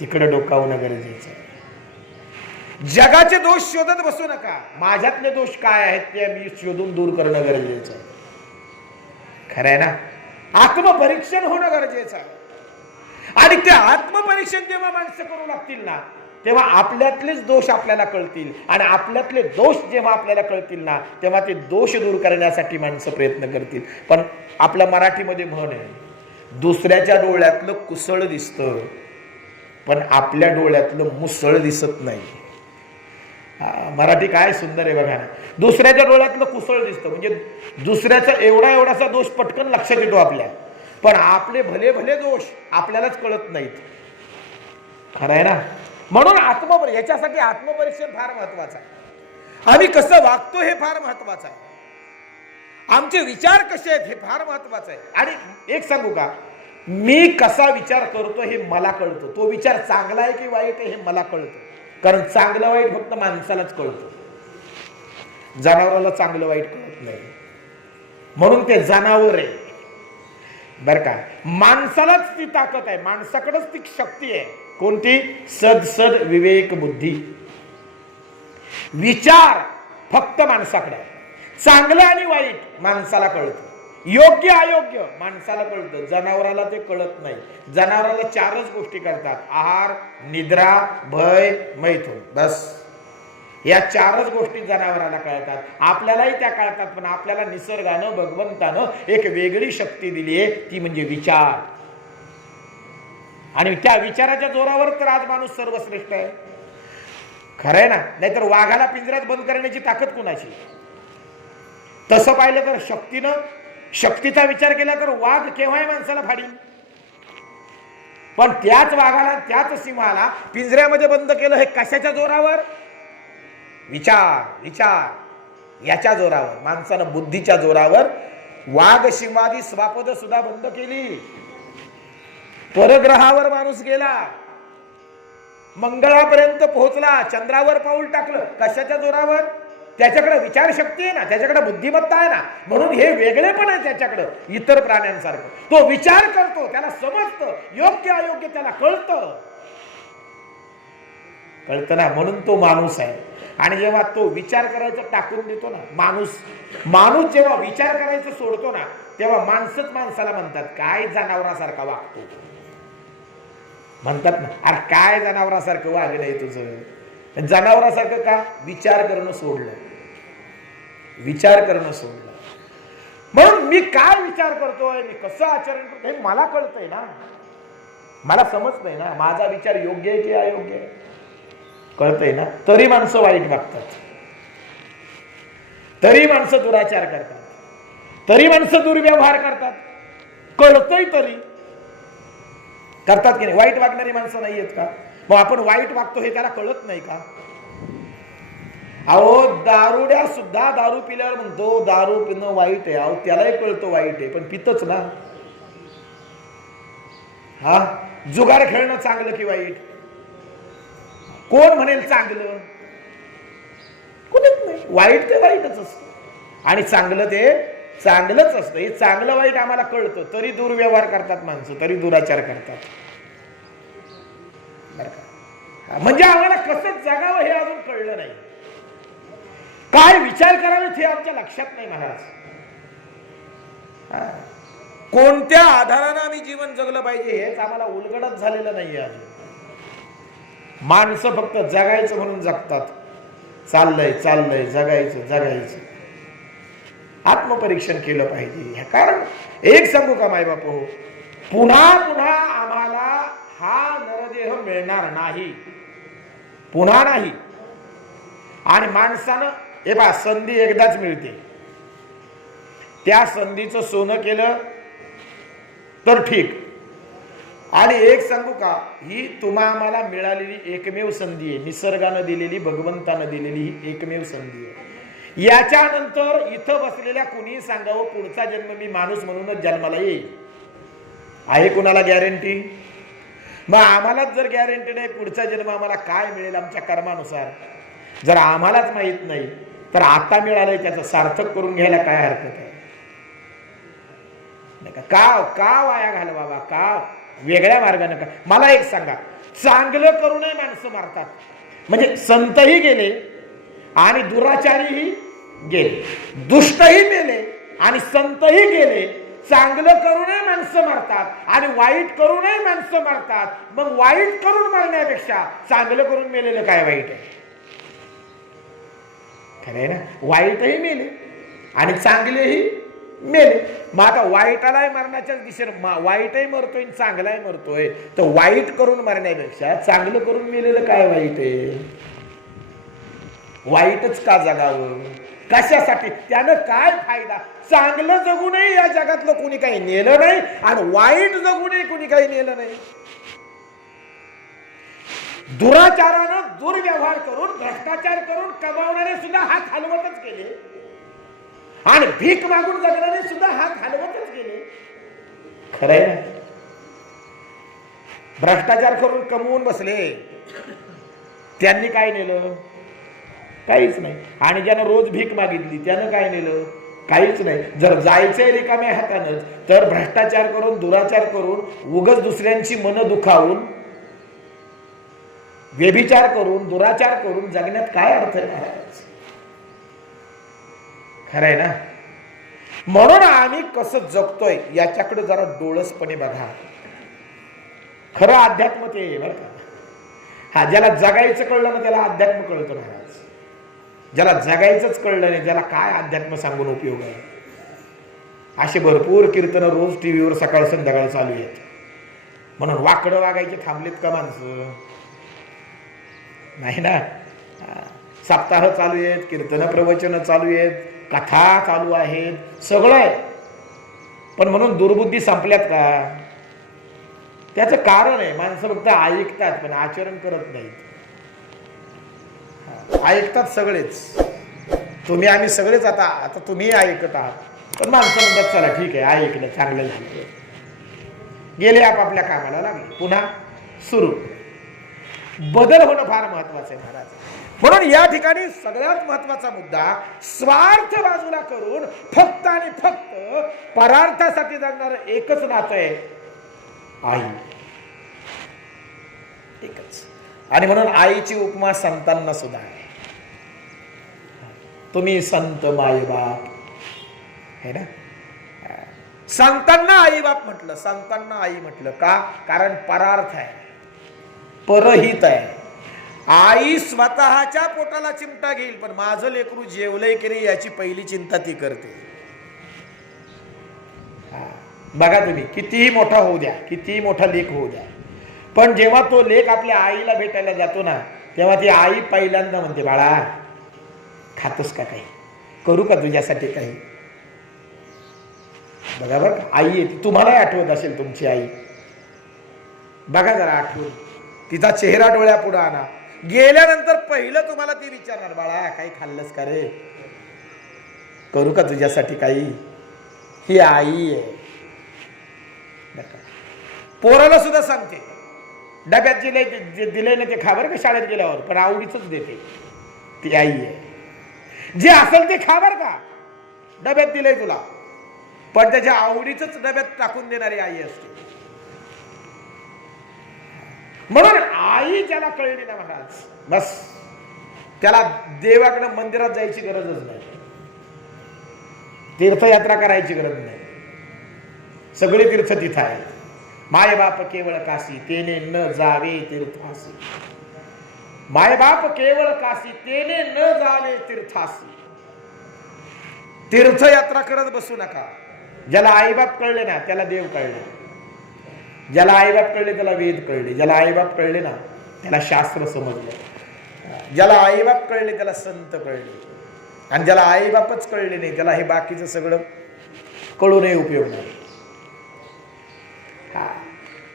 तिकडे डोकावणं गरजेचं आहे. जगाचे दोष शोधत बसू नका, माझ्यातले दोष काय आहेत ते मी शोधून दूर करणं गरजेचं आहे. खरं आहे ना. आत्मपरीक्षण होणं गरजेचं आहे. आणि ते आत्मपरीक्षण जेव्हा माणसं करू लागतील ना, तेव्हा आपल्यातलेच दोष आपल्याला कळतील. आणि आपल्यातले दोष जेव्हा आपल्याला कळतील ना, तेव्हा ते दोष दूर करण्यासाठी माणसं प्रयत्न करतील. पण आपल्या मराठीमध्ये म्हण आहे, दुसऱ्याच्या डोळ्यातलं कुसळ दिसतं पण आपल्या डोळ्यातलं मुसळ दिसत नाही. मराठी काय सुंदर आहे बघा ना. दुसऱ्याच्या डोळ्यातलं कुसळ दिसतं म्हणजे दुसऱ्याचा एवढासा दोष पटकन लक्षात येतो आपल्या, पण आपले भले भले दोष आपल्यालाच कळत नाहीत. खरं आहे ना. म्हणून याच्यासाठी आत्मपरीक्षण फार महत्वाचं आहे. आम्ही कसं वागतो हे फार महत्वाचं आहे. आमचे विचार कसे आहेत हे फार महत्वाचं आहे. आणि एक सांगू का, मी कसा विचार करतो हे मला कळतं. तो विचार चांगला आहे की वाईट आहे हे मला कळतं. कारण चांगलं वाईट फक्त माणसालाच कळतं, जनावराला चांगलं वाईट कळत नाही. म्हणून ते जनावर आहे बर का. माणसालाच ती ताकद आहे, माणसाकडेच ती शक्ती आहे. कोणती? सद विवेक बुद्धी. विचार फक्त माणसाकडे आहे. चांगलं आणि वाईट माणसाला कळतं, योग्य अयोग्य माणसाला कळतं, जनावराला ते कळत नाही. जनावराला 4च गोष्टी कळतात, आहार, निद्रा, भय, मैथुन. बस या 4च गोष्टी जनावराला कळतात. आपल्यालाही त्या कळतात, पण आपल्याला निसर्गानं भगवंतानं एक वेगळी शक्ती दिली आहे, ती म्हणजे विचार. आणि त्या विचाराच्या जोरावर तर आज माणूस सर्वश्रेष्ठ आहे. खरं आहे ना. नाहीतर वाघाला पिंजऱ्यात बंद करण्याची ताकद कुणाची? तसं पाहिलं तर शक्तीचा विचार केला तर वाघ केव्हाही माणसाला फाडील. पण त्याच वाघाला, त्याच सिंहाला पिंजऱ्यामध्ये बंद केलं, हे कशाच्या जोरावर? विचार याच्या जोरावर. माणसानं बुद्धीच्या जोरावर वाघ सिंहादी स्वापद सुद्धा बंद केली. परग्रहावर माणूस गेला, मंगळापर्यंत पोहोचला, चंद्रावर पाऊल टाकलं. कशाच्या जोरावर? त्याच्याकडे विचारशक्ती आहे ना, त्याच्याकडे बुद्धिमत्ता आहे ना, म्हणून हे वेगळे पण आहे त्याच्याकडे इतर प्राण्यांसारखं. तो विचार करतो, त्याला समजतं, योग्य अयोग्य त्याला कळतं ना, म्हणून तो माणूस आहे. आणि जेव्हा तो विचार करायचं टाकून देतो ना, माणूस जेव्हा विचार करायचं सोडतो ना, तेव्हा माणसंच माणसाला म्हणतात काय जनावरासारखा वागतो, म्हणतात ना, अरे काय जनावरासारखं वागणं आहे तुझं. जनावरासारखं का? विचार करणं सोडलं. म्हणून मी काय विचार करतोय, मी कसं आचरण करतोय हे मला कळतंय ना, मला समजतंय ना, माझा विचार योग्य आहे की अयोग्य आहे कळतंय ना. तरी माणसं वाईट वागतात, तरी माणसं दुराचार करतात, तरी माणसं दुर्व्यवहार करतात, कळतंय तरी करतात की नाही. वाईट वागणारी माणसं नाही आहेत का? मग आपण वाईट वागतो हे त्याला कळत नाही का? अहो दारुड्या सुद्धा दारू पिल्यावर म्हणतो दारू पिणं वाईट आहे. अहो त्यालाही कळतं वाईट आहे, पण पितच ना. हा, जुगार खेळणं चांगलं की वाईट? कोण म्हणेल चांगलं? कोणीच नाही. वाईट ते वाईटच असतं आणि चांगलं ते चांगलंच असतं. हे चांगलं वाईट आम्हाला कळतं, तरी दुर्व्यवहार करतात माणसं, तरी दुराचार करतात. म्हणजे आम्हाला कसं जगावं हे अजून कळलं नाही, काय विचार करावेत हे आमच्या लक्षात नाही महाराज. कोणत्या आधारानं आम्ही जीवन जगलं पाहिजे हेच आम्हाला उलगडत झालेलं नाहीये अजून. माणसं फक्त जगायचं म्हणून जगतात. चाललंय जगायचं. आत्मपरीक्षण केलं पाहिजे. कारण एक सांगू का माय बाप हो, पुन्हा आम्हाला हा नरदेह मिळणार नाही, पुन्हा नाही. आणि माणसानं हे पहा, संधी एकदाच मिळते, त्या संधीचं सोनं केलं तर ठीक. आणि एक सांगू का, ही तुम्हा आम्हाला मिळालेली एकमेव संधी आहे, निसर्गानं दिलेली, भगवंतानं दिलेली ही एकमेव संधी आहे. याच्यानंतर इथं बसलेल्या कुणी सांगावं पुढचा जन्म मी माणूस म्हणूनच जन्माला येईल, आहे कुणाला गॅरंटी? मग आम्हालाच जर गॅरंटी नाही पुढचा जन्म आम्हाला काय मिळेल आमच्या कर्मानुसार, जर आम्हालाच माहित नाही, तर आता मिळालंय त्याचं सार्थक करून घ्यायला काय हरकत आहे? का वाया घालवावा, का वेगळ्या मार्गाने का? मला एक सांगा, चांगलं करूनही माणसं मारतात, म्हणजे संतही गेले आणि दुराचारीही गेले, दुष्टही मेले आणि संतही गेले. चांगलं करूनही माणसं मारतात आणि वाईट करूनही माणसं मारतात. मग वाईट करून मारण्यापेक्षा चांगलं करून मेलेलं काय वाईट आहे? खरंय ना, वाईटही मेले आणि चांगलेही मेले. मग आता वाईटालाही मरण्याच्याच दिशेने, वाईटही मरतोय चांगलाही मरतोय, तर वाईट करून मरण्यापेक्षा चांगलं करून मेलेलं काय वाईट आहे? वाईटच का जगावं? कशासाठी? त्यानं काय फायदा? चांगलं जगूनही या जगातलं कुणी काही नेलं नाही आणि वाईट जगूनही कुणी काही नेलं नाही. दुराचारानं, दुर्व्यवहार करून, भ्रष्टाचार करून कमावणारे सुद्धा हात हलवतच गेले आणि भीक मागून जगणारे सुद्धा हात हलवतच गेले. खरंय ना? भ्रष्टाचार करून कमवून बसले, त्यांनी काय नेलं? काहीच नाही. आणि ज्यानं रोज भीक मागितली त्यानं काय नेलं? काहीच नाही. जर जायचंय रिकाम्या हातानं, तर भ्रष्टाचार करून, दुराचार करून, उगाच दुसऱ्यांची मन दुखावून, व्यभिचार करून, दुराचार करून जगण्यात काय अर्थ आहे? खरंय ना? म्हणून आम्ही कसं जगतोय याच्याकडे जरा डोळसपणे बघा. खरं अध्यात्म ते बरं का. हा, ज्याला जगायचं कळलं ना त्याला अध्यात्म कळतं महाराज. ज्याला जगायचंच कळलं नाही त्याला काय अध्यात्म सांगून उपयोग आहे? असे भरपूर कीर्तन रोज टीव्हीवर सकाळ संध्याकाळ चालू आहेत. म्हणून वाकडं वागायचे थांबलेत का माणसं? नाही ना. सप्ताह चालू आहेत, कीर्तन प्रवचन चालू आहेत, कथा चालू आहेत, सगळं आहे. पण म्हणून दुर्बुद्धी संपल्यात का? त्याचं कारण आहे, माणसं फक्त ऐकतात पण आचरण करत नाहीत. ऐकतात सगळेच, तुम्ही आम्ही सगळेच. आता तुम्ही ऐकत आहात, पण माणसं म्हणतात चला ठीक आहे ऐकलं, चांगलं झालं, गेले आपापल्या कामाला लागले. पुन्हा सुरू. बदल होणं फार महत्वाचं आहे महाराज. म्हणून या ठिकाणी सगळ्यात महत्वाचा मुद्दा, स्वार्थ बाजूला करून फक्त आणि फक्त परार्थासाठी जगणार एकच नातं आहे, आई, एकच. आणि म्हणून आईची उपमा संतांना सुद्धा आहे. तुम्ही संत मायबाप है ना. संतांना आई बाप म्हटलं, संतांना आई म्हटलं का? कारण परार्थ आहे, परहित आहे. आई स्वतःच्या पोटाला चिमटा घेईल, पण माझं लेकरू जेवलंय की नाही याची पहिली चिंता ती करते. बघा तुम्ही, कितीही मोठा होऊ द्या, कितीही मोठा लेक होऊ द्या, पण जेव्हा तो लेक आपल्या आईला भेटायला जातो ना, तेव्हा ती आई पहिल्यांदा म्हणते, बाळा खातोस का काही, करू का तुझ्यासाठी काही. बघा बघ, आई येते. तुम्हालाही आठवत असेल तुमची आई, बघा जरा आठवून, तिचा चेहरा डोळ्यापुढे आणा. गेल्यानंतर पहिलं तुम्हाला ती विचारणार, बाळा काही खाल्लंस का रे, करू का तुझ्यासाठी काही. ही आई आहे. पोराला सुद्धा सांगते, डब्यात जे दिले ना ते खा बरं का शाळेत गेल्यावर, पण आवडीच देते, ती आई आहे. जे असेल ते खा बरं का, डब्यात दिलंय तुला, पण त्याच्या आवडीच डब्यात टाकून देणारी आई असते. म्हणून आई ज्याला कळली ना महाराज, बस त्याला देवाकडे मंदिरात जायची गरजच नाही, तीर्थयात्रा करायची गरज नाही, सगळे तीर्थ तिथं आहेत. माय बाप केवळ काशी, तेने न जावे तीर्थासी. माय बाप केवळ काशी, तेने न जावे तीर्थासी. तीर्थयात्रा करत बसू नका. ज्याला आईबाप कळले ना त्याला देव कळले, ज्याला आईबाप कळले त्याला वेद कळले, ज्याला आईबाप कळले ना त्याला शास्त्र समजले, ज्याला आईबाप कळले त्याला संत कळले, आणि ज्याला आईबापच कळले नाही त्याला हे बाकीचं सगळं कळूनही उपयोग नाही.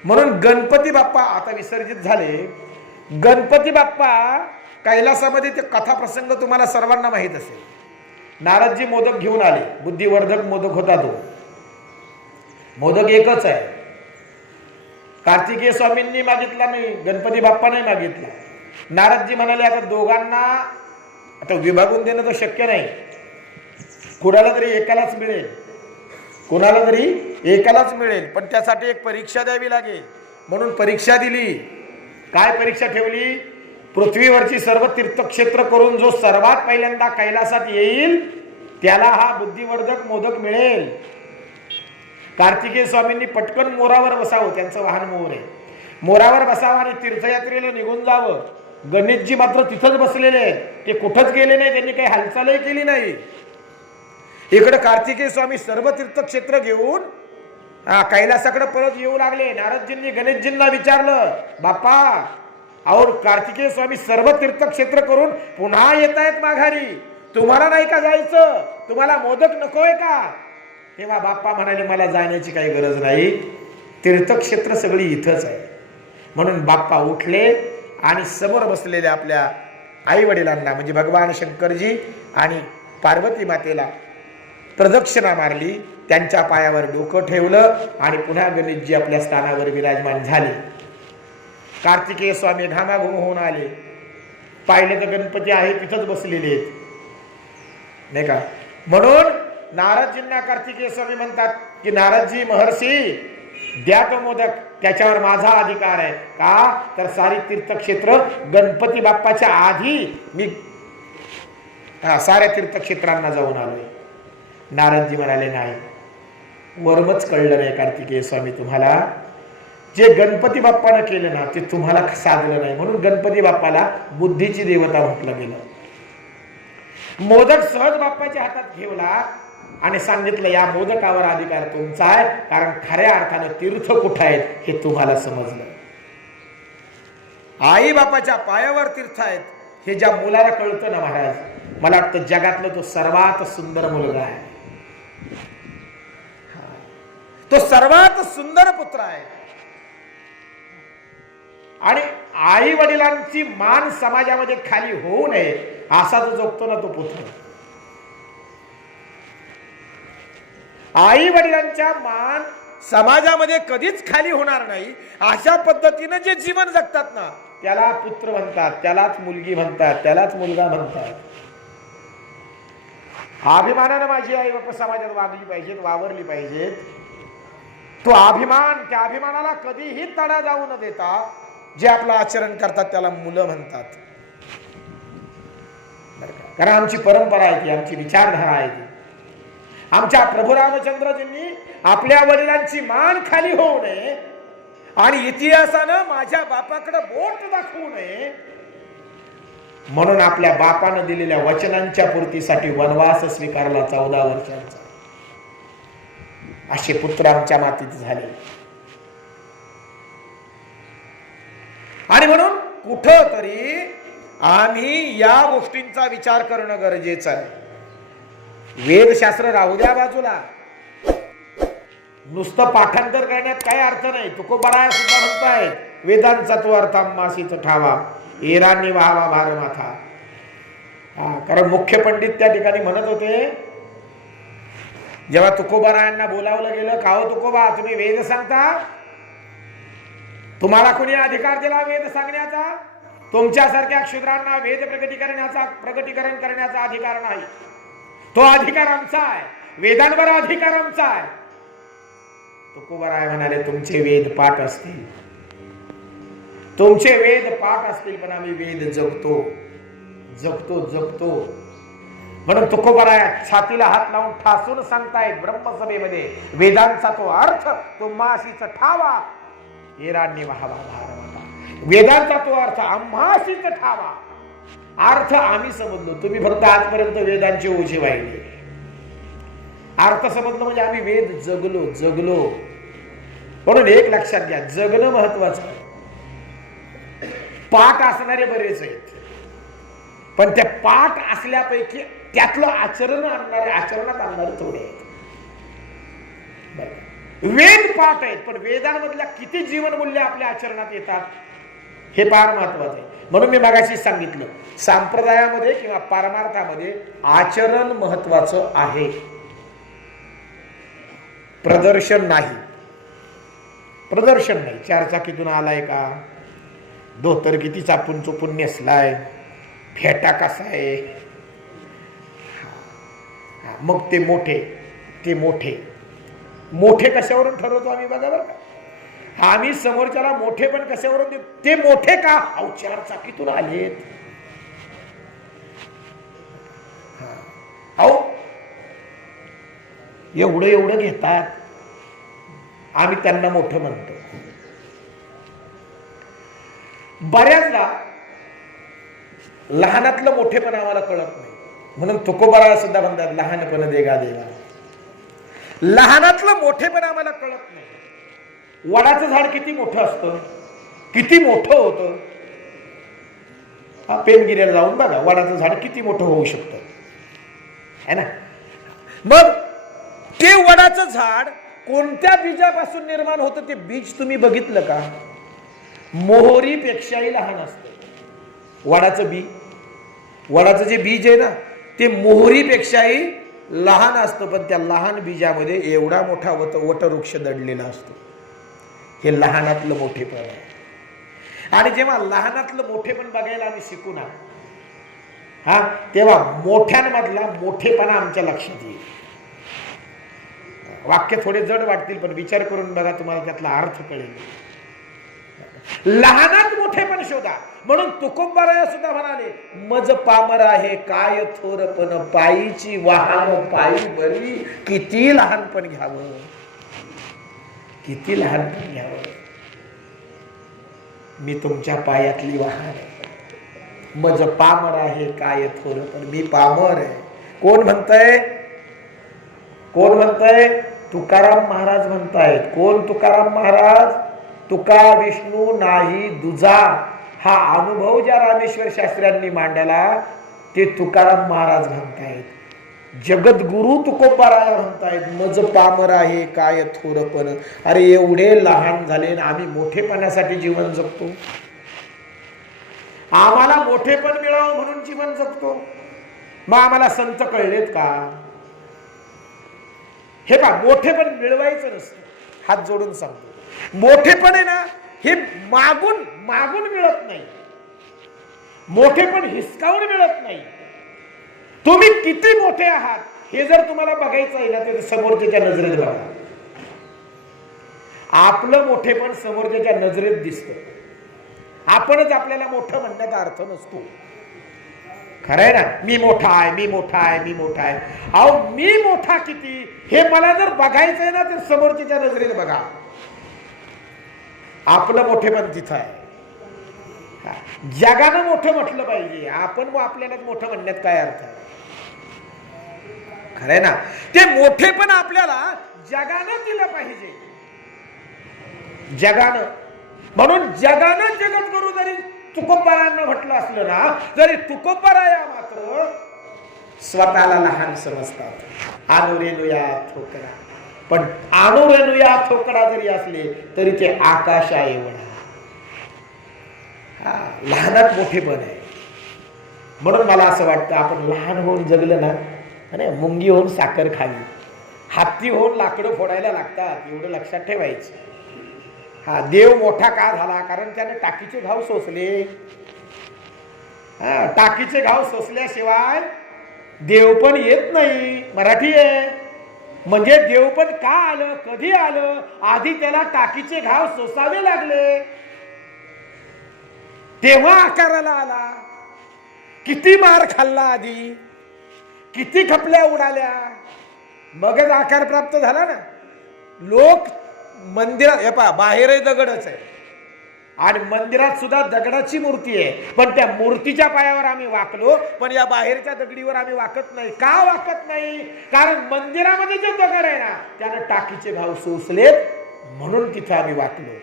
म्हणून गणपती बाप्पा आता विसर्जित झाले. गणपती बाप्पा कैलासामध्ये ते कथा प्रसंग तुम्हाला सर्वांना माहित असेल. नारदजी मोदक घेऊन आले, बुद्धिवर्धक मोदक होता तो. मोदक एकच आहे, कार्तिकेय स्वामींनी मागितला नाही, गणपती बाप्पा नाही मागितला. नारदजी म्हणाले आता दोघांना आता विभागून देणं तर शक्य नाही, कुणाला तरी एकालाच मिळेल, कुणाला तरी एकालाच मिळेल, पण त्यासाठी एक परीक्षा द्यावी लागेल. म्हणून परीक्षा दिली. काय परीक्षा ठेवली? पृथ्वीवरची सर्व तीर्थक्षेत्र करून जो सर्वात पहिल्यांदा कैलासात येईल त्याला हा बुद्धिवर्धक मोदक मिळेल. कार्तिकेय स्वामींनी पटकन मोरावर बसावं, त्यांचं वाहन मोर आहे, मोरावर बसावं आणि तीर्थयात्रेला निघून जावं. गणेशजी मात्र तिथंच बसलेले आहेत, ते कुठंच गेले नाही, त्यांनी काही हालचालही केली नाही. इकडे कार्तिकेय स्वामी सर्व तीर्थक्षेत्र घेऊन कैलासाकडे परत येऊ लागले. नारदजींनी गणेशजींना विचारलं, बाप्पा और कार्तिकेय स्वामी सर्व तीर्थक्षेत्र करून पुन्हा येत आहेत माघारी, तुम्हाला नाही का जायचं, तुम्हाला मोदक नकोय का? तेव्हा बाप्पा म्हणाले, मला जाण्याची काही गरज नाही, तीर्थक्षेत्र सगळी इथंच आहे. म्हणून बाप्पा उठले आणि समोर बसलेल्या आपल्या आई वडिलांना म्हणजे भगवान शंकरजी आणि पार्वती मातेला प्रदक्षिणा मारली, त्यांच्या पायावर डोकं ठेवलं आणि पुन्हा गणेशजी आपल्या स्थानावर विराजमान झाले. कार्तिकेय स्वामी घामाघूम होऊन आले, पाहिले तर गणपती आहे तिथंच बसलेले आहेत नाही का. म्हणून नारदजींना कार्तिकेय स्वामी म्हणतात की नारदजी महर्षी द्या तो मोदक, त्याच्यावर माझा अधिकार आहे. का तर सारी तीर्थक्षेत्र गणपती बाप्पाच्या आधी मी साऱ्या तीर्थक्षेत्रांना जाऊन आलोय. नारदजी म्हणाले, नाही, वर्मच कळलं नाही कार्तिकेय स्वामी तुम्हाला, जे गणपती बाप्पानं केलं ना ते तुम्हाला साधलं नाही, म्हणून गणपती बाप्पाला बुद्धीची देवता म्हटलं गेलं. मोदक सहज बाप्पाच्या हातात ठेवला आणि सांगितलं, या मोदकावर अधिकार तुमचा आहे, कारण खऱ्या अर्थानं तीर्थ कुठं आहेत हे तुम्हाला समजलं. आई बापाच्या पायावर तीर्थ आहेत हे ज्या मुलाला कळतं ना महाराज, मला वाटतं जगातलं तो सर्वात सुंदर मुलगा आहे, तो सर्वात सुंदर पुत्र आहे. आणि आई वडिलांची मान समाजामध्ये खाली होऊ नये असा जो जगतो ना तो पुत्र. आई वडिलांच्या मान समाजामध्ये कधीच खाली होणार नाही अशा पद्धतीनं जे जीवन जगतात ना, त्याला पुत्र म्हणतात, त्यालाच मुलगी म्हणतात, त्यालाच मुलगा म्हणतात. अभिमानानं माझी आई बाप समाजात वागली पाहिजेत, वावरली पाहिजेत. तो अभिमान, त्या अभिमानाला कधीही तडा जाऊ न देता जे आपलं आचरण करतात त्याला मुलं म्हणतात. कारण आमची परंपरा आहे ती, आमची विचारधारा आहे ती. आमच्या प्रभू रामचंद्रजींनी आपल्या वडिलांची मान खाली होऊ नये आणि इतिहासानं माझ्या बापाकडे बोट दाखवू नये म्हणून आपल्या बापानं दिलेल्या वचनांच्या पूर्तीसाठी वनवास स्वीकारला 14 वर्षांचा. असे पुत्र आमच्या मातीत झाले. आणि म्हणून कुठंतरी आम्ही या गोष्टींचा विचार करणं गरजेचं आहे. वेदशास्त्र राहू द्या बाजूला, नुसतं पाठांतर करण्यात काही अर्थ नाही. तुकोबराय सुद्धा म्हणतायत वेदांचा तो अर्थ आम्हासीच ठावा, एरांनी व्हावा भार माथा. कारण मुख्य पंडित त्या ठिकाणी म्हणत होते, जेव्हा तुकोबारायांना बोलावलं गेलं, का हो तुकोबा तुम्ही वेद सांगता, तुम्हाला कोणी अधिकार दिला वेद सांगण्याचा? तुमच्यासारख्या क्षुद्रांना वेद प्रगटीकरण करण्याचा अधिकार नाही. तो अधिकार आमचा आहे, वेदांवर अधिकार आमचा आहे. तुकोबाराय म्हणाले तुमचे वेद पाठ असतील, तुमचे वेद पाठ असतील, पण आम्ही वेद जगतो जगतो जगतो. म्हणून तुकोबाराय छातीला हात लावून ठासून सांगतायत ब्रह्मसभेमध्ये, वेदांचा तो अर्थ तुम्हासीच ठावा, एरांनी व्हावा भार माथा. वेदांचा तो अर्थ आम्हासीच ठावा. अर्थ आम्ही समजलो, तुम्ही फक्त आजपर्यंत वेदांचे ओझे वाहिले. अर्थ समजलं म्हणजे आम्ही वेद जगलो जगलो. म्हणून एक लक्षात घ्या, जगणं महत्वाचं. पाठ असणारे बरेच आहेत, पण त्या पाठ असल्यापैकी त्यातलं आचरणात आणणारे थोडे आहेत. वेद पाठ आहेत, पण वेदांमधल्या किती जीवनमूल्य आपल्या आचरणात येतात हे फार महत्वाचं आहे. म्हणून मी मगाशी सांगितलं, संप्रदायामध्ये किंवा पारमार्थामध्ये आचरण महत्वाचं आहे, प्रदर्शन नाही. प्रदर्शन नाही. 4 चाकीतून आलाय का, धोतर किती चापून चुपून नेसलाय, फेटा कसा आहे, मग ते मोठे कशावरून ठरवतो आम्ही बघा बरं का. आम्ही समोरच्याला मोठे पण कशावरून देतो, ते मोठे का, 4 चाकीतून आलेत. एवढं घेतात, आम्ही त्यांना मोठं म्हणतो. बऱ्याचदा लहानातलं मोठेपण आम्हाला कळत नाही. म्हणून तुकोबाराय सुद्धा म्हणतात लहानपण देगा देगा. लहानातलं मोठेपण आम्हाला कळत नाही. वडाचं झाड किती मोठं असतं, किती मोठं होतं. पेनगिरीला जाऊन बघा, वडाचं झाड किती मोठं होऊ शकतं, है ना. मग ते वडाचं झाड कोणत्या बीजापासून निर्माण होतं ते बीज तुम्ही बघितलं का? मोहरीपेक्षाही लहान असतं वडाचं जे बीज आहे ना, ते मोहरीपेक्षाही लहान असतं. पण त्या लहान बीजामध्ये एवढा मोठा वटवृक्ष दडलेला असतो. हे लहानातलं मोठेपण आहे. आणि जेव्हा लहानातलं मोठेपण बघायला आम्ही शिकू ना, तेव्हा मोठ्यांमधला मोठेपणा आमच्या लक्षात येईल. वाक्य थोडे जड वाटतील, पण विचार करून बघा, तुम्हाला त्यातला अर्थ कळेल. लहानात मोठेपण शोधा. म्हणून तुकोबाराय सुद्धा म्हणाले, मज पामर आहे काय थोरपण, पायीची वाहन पायी बरी, किती लहानपण घ्यावं, किती लहानपण घ्यावं. मी तुमच्या पायातली वाहन आहे. मज पामर आहे काय थोरपण, मी पामर आहे. कोण म्हणतंय? तुकाराम महाराज म्हणतायत. कोण तुकाराम महाराज? तुका विष्णू नाही दुजा, हा अनुभव ज्या रामेश्वर शास्त्र्यांनी मांडला ते तुकाराम महाराज म्हणतायत. जगद्गुरु तुकोबाराय म्हणतायत, मज पामर आहे काय थोरपण. अरे एवढे लहान झाले ना, आम्ही मोठेपणासाठी जीवन जगतो. आम्हाला मोठेपण मिळावं म्हणून जीवन जगतो. मग आम्हाला संत कळलेत का? हे पहा, मोठेपण मिळवायचं नसतं. हात जोडून सांगतो, मोठेपण आहे ना हे मागून मागून मिळत नाही, मोठेपण हिसकावून मिळत नाही. तुम्ही किती मोठे आहात हे जर तुम्हाला बघायचं आहे ना तर समोरच्या नजरेत बघा. आपलं मोठेपण समोरच्या नजरेत दिसतं. आपणच आपल्याला मोठं म्हणण्याचा अर्थ नसतो. खरंय ना, मी मोठा आहे, मी मोठा आहे, मी मोठा आहे. अहो मी मोठा किती हे मला जर बघायचं आहे ना तर समोरच्या नजरेत बघा. आपलं मोठेपण तिथं आहे. जगानं मोठं म्हटलं पाहिजे, आपण आपल्यालाच मोठं म्हणण्यात काय अर्थ आहे. खरंय ना, ते मोठेपण आपल्याला जगानं दिलं पाहिजे, जगानं. म्हणून जगानं जगद्गुरु जरी तुकोबारायांना म्हटलं असलं ना, जरी तुकोबाराया मात्र स्वतःला लहान समजतात. अनुरेनुया थोकडा, पण अनुरेनुया थोकडा जरी असले तरी ते आकाशा एवढा. लहानात मोठेपण आहे. म्हणून मला असं वाटतं आपण लहान होऊन जगलं ना, आणि मुंगी होऊन साखर खावी, हत्ती होऊन लाकडं फोडायला लागतात, एवढं लक्षात ठेवायचं. हा देव मोठा का झाला? कारण त्याने टाकीचे घाव सोसले. टाकीचे घाव सोसल्याशिवाय देव पण येत नाही. मराठी आहे म्हणजे देव पण का आलं, कधी आलं? आधी त्याला टाकीचे घाव सोसावे लागले, तेव्हा आकाराला आला. किती मार खाल्ला आधी, किती खपल्या उडाल्या, मगच आकार प्राप्त झाला ना. लोक मंदिरात हे पहा, बाहेरही दगडच आहे आणि मंदिरात सुद्धा दगडाची मूर्ती आहे, पण त्या मूर्तीच्या पायावर आम्ही वाकलो, पण या बाहेरच्या दगडीवर आम्ही वाकत नाही. का वाकत नाही? कारण मंदिरामध्ये जे दगड आहे ना त्यानं टाकीचे भाव सोसलेत, म्हणून तिथे आम्ही वाकलो.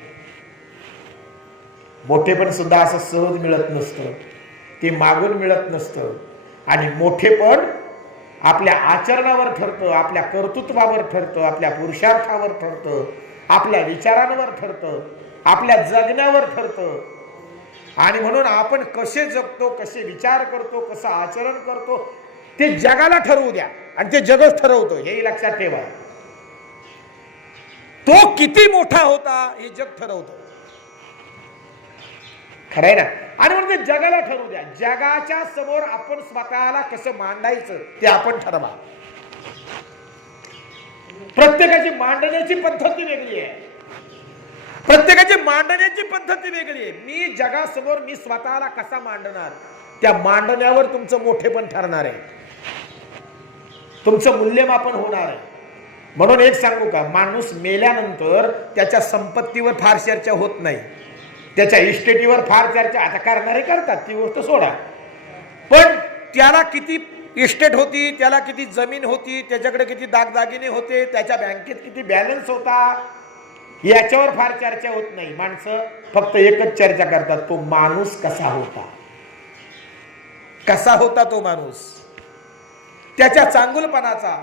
मोठेपण सुद्धा असं सहज मिळत नसतं, ते मागून मिळत नसतं. आणि मोठेपण आपल्या आचरणावर ठरतं, आपल्या कर्तृत्वावर ठरतं, आपल्या पुरुषार्थावर ठरतं, आपल्या विचारांवर ठरतं, आपल्या जगण्यावर ठरतं. आणि म्हणून आपण कसे जगतो, कसे विचार करतो, कसं आचरण करतो ते जगाला ठरवू द्या, आणि ते जगच ठरवतो हेही लक्षात ठेवा. तो किती मोठा होता हे जग ठरवतो. खरंय ना. आणि म्हणून ते जगाला ठरवू द्या. जगाच्या समोर आपण स्वतःला कसं मांडायचं ते आपण ठरवा. प्रत्येकाची मांडण्याची पद्धती वेगळी आहे, प्रत्येकाची मांडण्याची पद्धती वेगळी आहे. मी जगासमोर मी स्वतःला कसा मांडणार, त्या मांडण्यावर तुमचं मोठेपण ठरणार आहे, तुमचं मूल्यमापन होणार आहे. म्हणून एक सांगू का, माणूस मेल्यानंतर त्याच्या संपत्तीवर फार चर्चा होत नाही, त्याच्या इस्टेटीवर फार चर्चा आता करणारे करतात, ती गोष्ट सोडा. पण त्याला किती इस्टेट होती, त्याला किती जमीन होती, त्याच्याकडे किती दागदागिने होते, त्याच्या बँकेत किती बॅलन्स होता, याच्यावर फार चर्चा होत नाही. माणसं फक्त एकच चर्चा करतात, तो माणूस कसा होता, कसा होता तो माणूस, त्याच्या चांगुलपणाचा,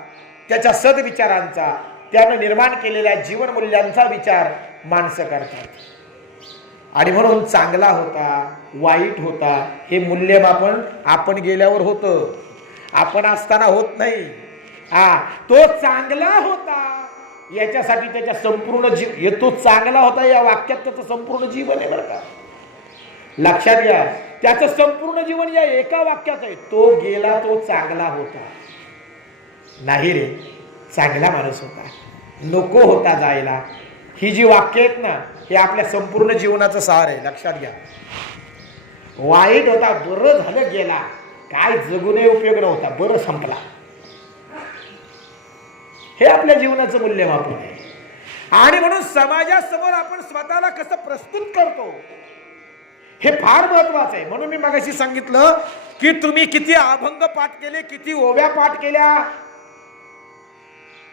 त्याच्या सद्विचारांचा, त्यानं निर्माण केलेल्या जीवन मूल्यांचा विचार माणसं करतात. आणि म्हणून चांगला होता, वाईट होता हे मूल्यमापन आपण गेल्यावर होतं, आपण असताना होत नाही. तो चांगला होता याच्यासाठी त्याच्या संपूर्ण जीव, तो चांगला होता या वाक्यात त्याचं संपूर्ण जीवन आहे बरं का, लक्षात घ्या. त्याचं संपूर्ण जीवन या एका वाक्यात आहे. तो गेला तो चांगला होता. नाही रे, चांगला माणूस होता, नको होता जायला. ही जी वाक्य आहेत ना हे आपल्या संपूर्ण जीवनाचं सार आहे, लक्षात घ्या. वाईट होता, बरं झालं गेला, काय जगूनही उपयोग नव्हता, बरं संपला, हे आपल्या जीवनाचं मूल्यमापन आहे. आणि म्हणून समाजासमोर आपण स्वतःला कसं प्रस्तुत करतो हे फार महत्वाचं आहे. म्हणून मी मगाशी सांगितलं की तुम्ही किती अभंग पाठ केले, किती ओव्या पाठ केल्या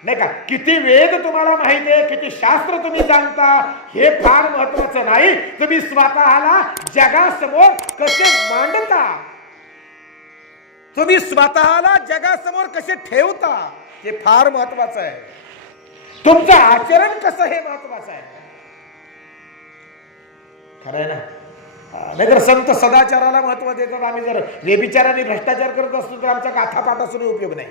नाही का, किती वेद तुम्हाला माहिती आहे, किती शास्त्र तुम्ही जाणता, हे फार महत्वाचं नाही. तुम्ही स्वतःला जगासमोर कसे मांडता, तुम्ही स्वतःला जगासमोर कसे ठेवता हे फार महत्वाचं आहे. तुमचं आचरण कसं हे महत्वाचं आहे. खरं आहे ना. नाहीतर संत सदाचाराला महत्व देतात. आम्ही जर व्यभिचाराने भ्रष्टाचार करत असतो तर आमचा गाथा पाठ असून उपयोग नाही.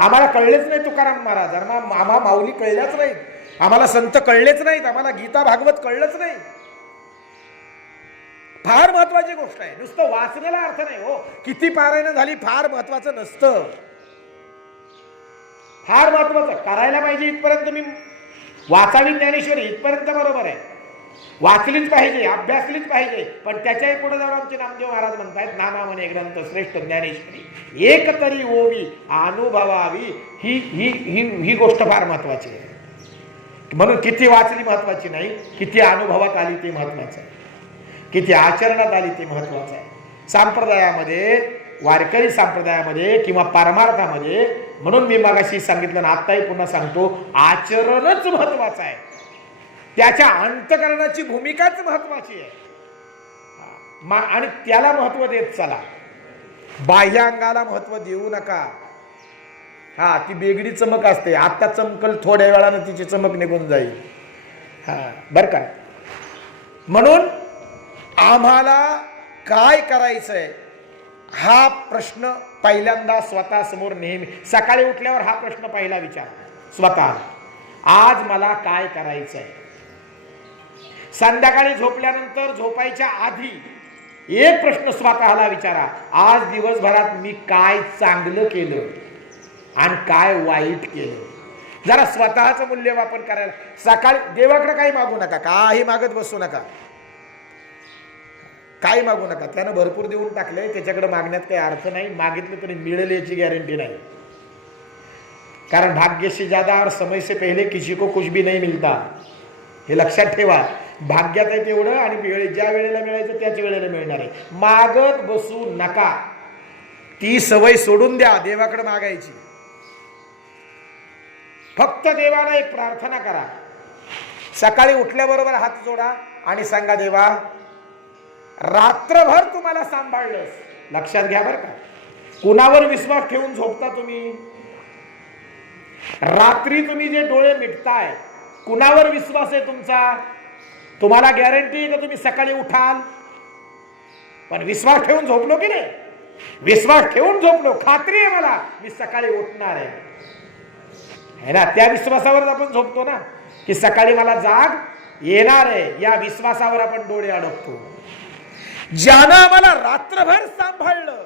आम्हाला कळलेच नाही तुकाराम महाराज, आम्हाला माऊली कळल्याच नाहीत, आम्हाला संत कळलेच नाहीत, आम्हाला गीता भागवत कळलंच नाही. फार महत्वाची गोष्ट आहे. नुसतं वाचण्याला अर्थ नाही हो, किती पारायण झाली फार महत्वाचं नसतं. फार महत्वाचं करायला पाहिजे इथपर्यंत तुम्ही वाचावी ज्ञानेश्वरी इथपर्यंत बरोबर आहे, वाचलीच पाहिजे, अभ्यासलीच पाहिजे. पण त्याच्याही पुढे जाऊन आमचे नामदेव महाराज म्हणतायत नाना म्हणे ग्रंथ श्रेष्ठ ज्ञानेश्वरी एक तरी ओवी अनुभवावी. ही ही ही ही गोष्ट फार महत्वाची आहे. म्हणून किती वाचली महत्वाची नाही, किती अनुभवात आली ते महत्वाचं आहे, किती आचरणात आली ते महत्वाचं आहे. संप्रदायामध्ये, वारकरी संप्रदायामध्ये किंवा परमार्थामध्ये, म्हणून मी मगाशी सांगितलं ना आत्ताही पुन्हा सांगतो, आचरणच महत्वाचं आहे. त्याच्या अंतकरणाची भूमिकाच महत्वाची आहे. आणि त्याला महत्व देत चला, बाह्यांगाला महत्व देऊ नका. हा, ती बेगडी चमक असते, आता चमकल थोड्या वेळानं तिची चमक निघून जाईल. हा, बर का. म्हणून आम्हाला काय करायचंय हा प्रश्न पहिल्यांदा स्वतः समोर नेहमी सकाळी उठल्यावर हा प्रश्न पहिला विचार स्वतः, आज मला काय करायचंय. संध्याकाळी झोपल्यानंतर झोपायच्या आधी एक प्रश्न स्वतःला विचारा, आज दिवसभरात मी काय चांगलं केलं आणि काय वाईट केलं. जरा स्वतःचं मूल्यमापन करायला. सकाळी देवाकडे काही मागू नका, काही मागत बसू नका, काही मागू नका. त्यानं भरपूर देऊन टाकले, त्याच्याकडे मागण्यात काही अर्थ नाही. मागितलं तरी मिळेल याची गॅरंटी नाही, कारण भाग्य से ज्यादा और समय से पहले किसी को कुछ भी नहीं मिलता. हे लक्षात ठेवा. भाग्यात आहे तेवढं आणि ज्या वेळेला मिळायचं त्याच वेळेला मिळणार आहे. मागत बसू नका, ती सवय सोडून द्या देवाकडे मागायची. फक्त देवाला एक प्रार्थना करा. सकाळी उठल्याबरोबर हात जोडा आणि सांगा, देवा रात्रभर तुम्हाला सांभाळलंस. लक्षात घ्या बरं का, कुणावर विश्वास ठेवून झोपता तुम्ही. रात्री तुम्ही जे डोळे मिटताय, कुणावर विश्वास आहे तुमचा. तुम्हाला गॅरंटी आहे का तुम्ही सकाळी उठाल. पण विश्वास ठेवून झोपलो की नाही, विश्वास ठेवून झोपलो, खात्री आहे मला मी सकाळी उठणार आहे ना. त्या विश्वासावर आपण झोपतो ना, की सकाळी मला जाग येणार आहे, या विश्वासावर आपण डोळे अडकतो. ज्यानं आम्हाला रात्रभर सांभाळलं,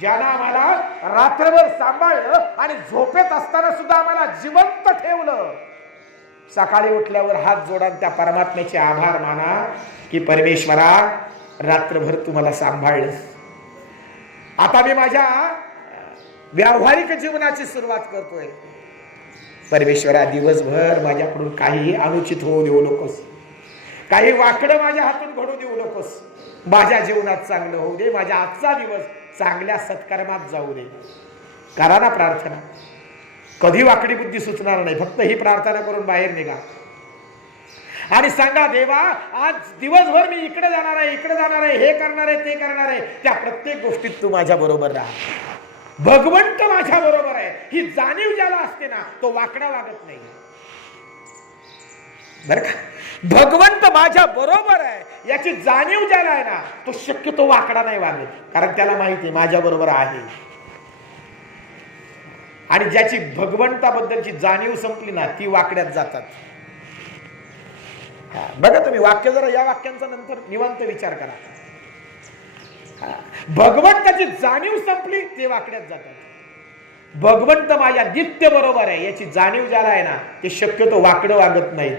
ज्यानं आम्हाला रात्रभर सांभाळलं आणि झोपेत असताना सुद्धा आम्हाला जिवंत ठेवलं, सकाळी उठल्यावर हात जोडा, त्या परमात्म्याचे आभार माना की परमेश्वरा रात्रभर तुम्हाला सांभाळलंस. आता मी माझ्या व्यावहारिक जीवनाची सुरुवात करतोय. परमेश्वरा दिवसभर माझ्याकडून काही अनुचित होऊ देऊ नकोस, काही वाकडं माझ्या हातून घडू देऊ नकोस. माझ्या जीवनात चांगलं होऊ दे, माझ्या आजचा दिवस चांगल्या सत्कर्मात जाऊ दे. करा ना प्रार्थना, कधी वाकडी बुद्धी सुचणार नाही. फक्त ही प्रार्थना करून बाहेर निघा आणि सांगा, देवा आज दिवसभर मी इकडे जाणार आहे, इकडे जाणार आहे, हे करणार आहे, ते करणार आहे. त्या प्रत्येक गोष्टीत तू माझ्या बरोबर राहा. भगवंत माझ्या बरोबर आहे ही जाणीव ज्याला असते ना, तो वाकडा वागत नाही. बर का, भगवंत माझ्या बरोबर आहे याची जाणीव ज्याला आहे ना, तो शक्यतो वाकडा नाही वागत, कारण त्याला माहिती आहे माझ्या बरोबर आहे. आणि ज्याची भगवंताबद्दलची जाणीव संपली ना, ती वाकड्यात जातात. बघा तुम्ही वाक्य जरा, या वाक्यांचा नंतर निवांत विचार करा. भगवंताची जाणीव संपली, ते वाकड्यात जातात. भगवंत माझ्या नित्य बरोबर आहे याची जाणीव ज्याला आहे ना, ते शक्यतो वाकडं वागत नाहीत,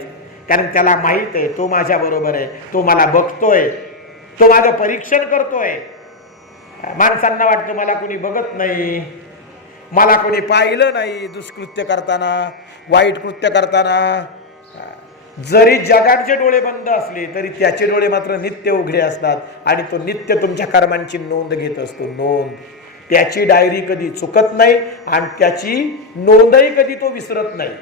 कारण त्याला माहित आहे तो माझ्या बरोबर आहे, तो मला बघतोय, तो माझं परीक्षण करतोय. माणसांना वाटतं मला कोणी बघत नाही, मला कोणी पाहिलं नाही दुष्कृत्य करताना, वाईट कृत्य करताना. जरी जगाचे डोळे बंद असले तरी त्याचे डोळे मात्र नित्य उघडे असतात आणि तो नित्य तुमच्या कर्मांची नोंद घेत असतो. नोंद, त्याची डायरी कधी चुकत नाही आणि त्याची नोंदही कधी तो विसरत नाही.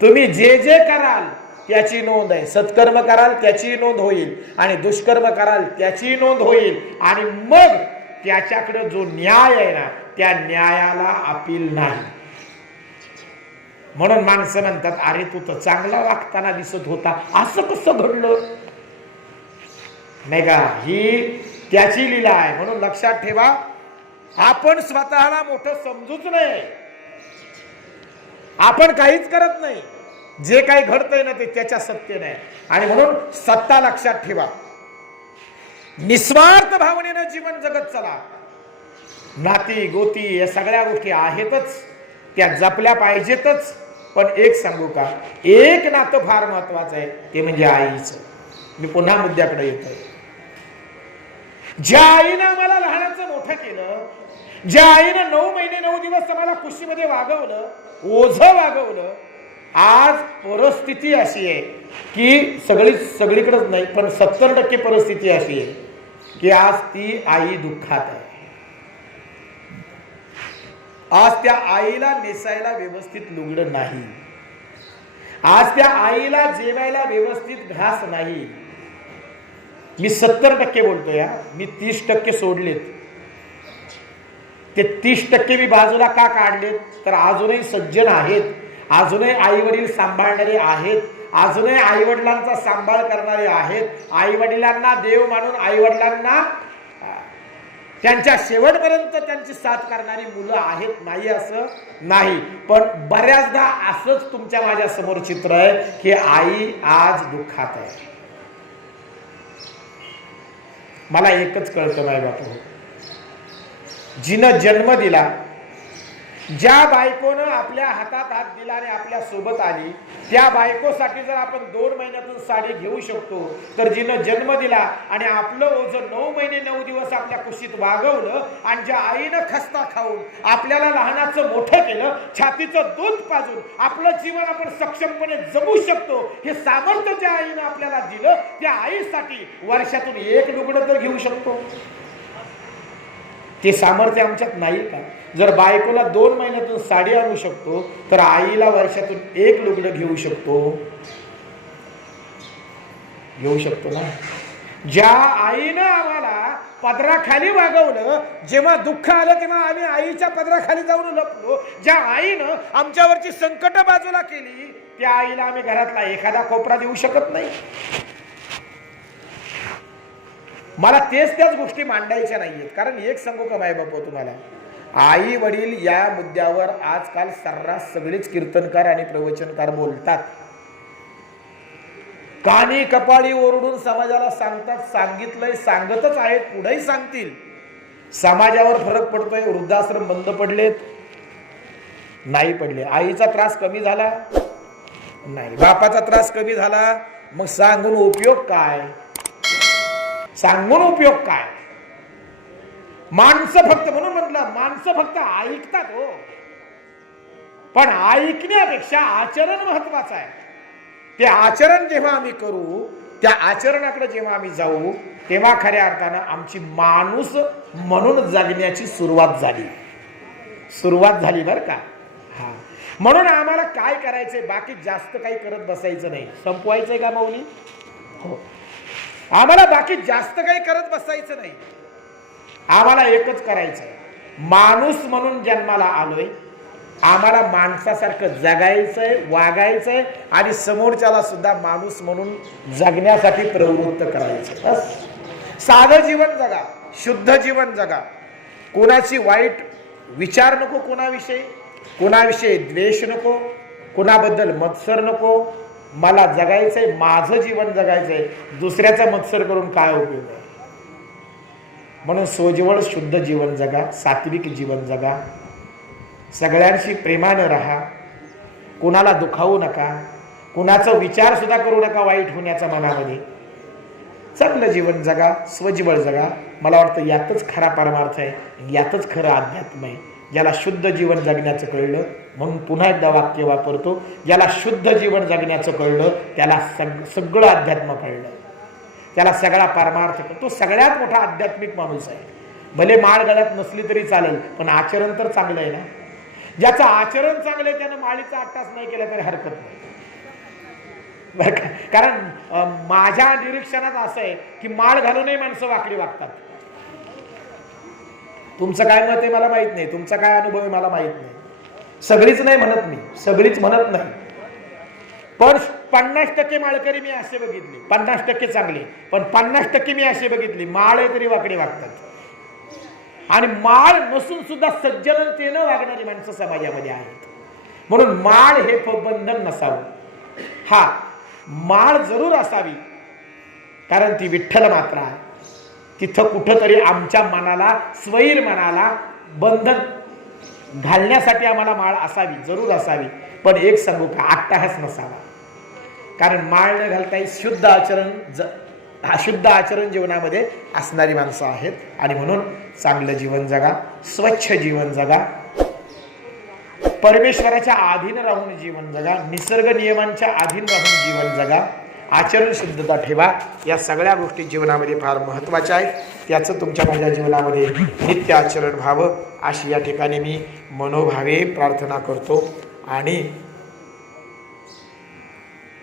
तुम्ही जे जे कराल त्याची नोंद आहे. सत्कर्म कराल त्याची नोंद होईल आणि दुष्कर्म कराल त्याची नोंद होईल. आणि मग त्याच्याकडे जो न्याय आहे ना, त्या न्यायाला अपील नाही. म्हणून माणसं म्हणतात, अरे तू तर चांगला वागताना दिसत होता, असं कसं घडलं नाही का. ही त्याची लीला आहे. म्हणून लक्षात ठेवा, आपण स्वतःला मोठं समजूच नाही. आपण काहीच करत नाही. जे काही घडतंय ना ते त्याच्या सत्य नाही. आणि म्हणून सत्ता लक्षात ठेवा. निस्वार्थ भावनेनं जीवन जगत चला. नाती गोती या सगळ्या गोष्टी आहेतच, त्या जपल्या पाहिजेतच. पण एक सांगू का, एक नातं फार महत्वाचं आहे, ते म्हणजे आईचं. मी पुन्हा मुद्द्याकडे येतोय. ज्या आईनं आम्हाला लहानाचं मोठं केलं, ज्या आईनं 9 महिने 9 दिवस आम्हाला कुशीमध्ये वागवलं, ओझं वागवलं, आज परिस्थिती अशी आहे की सगळीकडेच नाही पण 70% परिस्थिती अशी आहे की आज ती आई दुःखात आहे. आज त्या आईला नेसायला व्यवस्थित लुगडं नाही. आज त्या आईला जेवायला व्यवस्थित घास नाही. मी 70% बोलतोय, मी 30% सोडलेत. ते 30% मी बाजूला का काढलेत, तर अजूनही सज्जन आहेत, अजूनही आई वडील सांभाळणारे आहेत, अजूनही आई वडिलांचा सांभाळ करणारे आहेत, आई वडिलांना देव मानून आई वडिलांना त्यांच्या शेवटपर्यंत त्यांची साथ करणारी मुलं आहेत. नाही असं नाही, पण बऱ्याचदा असंच तुमच्या माझ्या समोर चित्र आहे की आई आज दुःखात आहे. मला एकच कळतं माय बापू, जिनं जन्म दिला, ज्या बायकोनं आपल्या हातात हात दिला आणि आपल्या सोबत आली, त्या बायकोसाठी जर आपण 2 महिन्यातून साडी घेऊ शकतो, तर जिनं जन्म दिला आणि आपलं ओझं 9 महिने 9 दिवस आपल्या कुशीत वागवलं आणि ज्या आईनं खस्ता खाऊन आपल्याला लहानाचं मोठं केलं, छातीचं दूध पाजून आपलं जीवन आपण सक्षमपणे जगू शकतो, हे सामर्थ्य ज्या आईनं आपल्याला दिलं, त्या आईसाठी वर्षातून 1 लुगडं तर घेऊ शकतो. ते सामर्थ्य आमच्यात नाही का? जर बायकोला 2 महिन्यातून साडी आणू शकतो, तर आईला वर्षातून 1 लुगडं घेऊ शकतो ना. ज्या आईनं आम्हाला पदराखाली वागवलं, जेव्हा दुःख आलं तेव्हा आम्ही आईच्या पदराखाली जाऊन लपलो, ज्या आईनं आमच्यावरची संकट बाजूला केली, त्या आईला आम्ही घरातला एखादा कोपरा देऊ शकत नाही. मला त्याच गोष्टी मांडायच्या नाहीयेत. कारण एक सांगू का माय बापू तुम्हाला, आई वडील या मुद्द्यावर आजकाल सर्रास सगळेच कीर्तनकार आणि प्रवचनकार बोलतात. कानी कपाळी ओरडून समाजाला सांगतात, सांगितलंय, सांगतच आहेत, पुढेही सांगतील. समाजावर फरक पडतोय. वृद्धाश्रम बंद पडलेत? नाही पडले. आईचा त्रास कमी झाला नाही, बापाचा त्रास कमी झाला. मग सांगून उपयोग काय? सांगून उपयोग काय? माणसं फक्त, म्हणून म्हटलं माणसं फक्त ऐकतात हो, पण ऐकण्यापेक्षा आचरण महत्वाचं आहे. ते आचरण जेव्हा आम्ही करू, त्या आचरणाकडे जेव्हा आम्ही जाऊ, तेव्हा खऱ्या अर्थानं आमची माणूस म्हणून जगण्याची सुरुवात झाली बरं का. हा, म्हणून आम्हाला काय करायचंय, बाकी जास्त काही करत बसायचं नाही. संपवायचंय का माऊली? हो, आम्हाला बाकी जास्त काही करत बसायचं नाही. आम्हाला एकच करायचंय, माणूस म्हणून जन्माला आलोय, आम्हाला माणसासारखं जगायचंय, वागायचंय आणि समोरच्याला सुद्धा माणूस म्हणून जगण्यासाठी प्रवृत्त करायचं. बस साधं जीवन जगा, शुद्ध जीवन जगा. कोणाची वाईट विचार नको, कोणाविषयी द्वेष नको, कोणाबद्दल मत्सर नको. मला जगायचंय, माझं जीवन जगायचंय, दुसऱ्याचा मत्सर करून काय उपयोग आहे? म्हणून सोजवळ शुद्ध जीवन जगा, सात्विक जीवन जगा, सगळ्यांशी प्रेमानं राहा, कुणाला दुखावू नका, कुणाचा विचार सुद्धा करू नका वाईट होण्याचा मनामध्ये. चांगलं जीवन जगा, स्वजीवन जगा. मला वाटतं यातच खरा परमार्थ आहे, यातच खरं अध्यात्म आहे. ज्याला शुद्ध जीवन जगण्याचं कळलं, म्हणून पुन्हा एकदा वाक्य वापरतो, ज्याला शुद्ध जीवन जगण्याचं कळलं त्याला सगळं अध्यात्म कळलं, त्याला सगळा परमार्थ कळतो. तो सगळ्यात मोठा आध्यात्मिक माणूस आहे. भले माळ गळ्यात नसली तरी चालेल, पण आचरण तर चांगलं आहे ना. ज्याचं आचरण चांगलं आहे त्यानं माळीचा अट्टास नाही केला तरी हरकत नाही बरं का. कारण माझ्या निरीक्षणात असं आहे की माळ घालूनही माणसं वाकडी वागतात. तुमचं काय मत आहे मला माहित नाही, तुमचा काय अनुभव आहे मला माहित नाही. सगळीच नाही म्हणत मी, सगळीच म्हणत नाही, पण 50% माळकरी मी असे बघितले, 50% चांगले, पण 50% मी असे बघितले माळ आहे तरी वाकडे वागतात. आणि माळ नसून सुद्धा सज्जनतेनं वागणारी माणसं समाजामध्ये आहेत. म्हणून माळ हे बंधन नसावं. हा, माळ जरूर असावी, कारण ती विठ्ठल मात्र आहे. तिथं कुठंतरी आमच्या मनाला, स्वैर मनाला बंधन घालण्यासाठी आम्हाला माळ असावी, जरूर असावी. पण एक सांगू का, अट्टाहास नसावा. कारण माळ न घालता शुद्ध आचरण, शुद्ध आचरण जीवनामध्ये असणारी माणसं आहेत. आणि म्हणून चांगलं जीवन जगा, स्वच्छ जीवन जगा, परमेश्वराच्या अधीन राहून जीवन जगा, निसर्ग नियमांच्या अधीन राहून जीवन जगा, आचरण शुद्धता ठेवा. या सगळ्या गोष्टी जीवनामध्ये फार महत्त्वाच्या आहेत. त्याचं तुमच्या माझ्या जीवनामध्ये नित्य आचरण व्हावं, अशी या ठिकाणी मी मनोभावे प्रार्थना करतो. आणि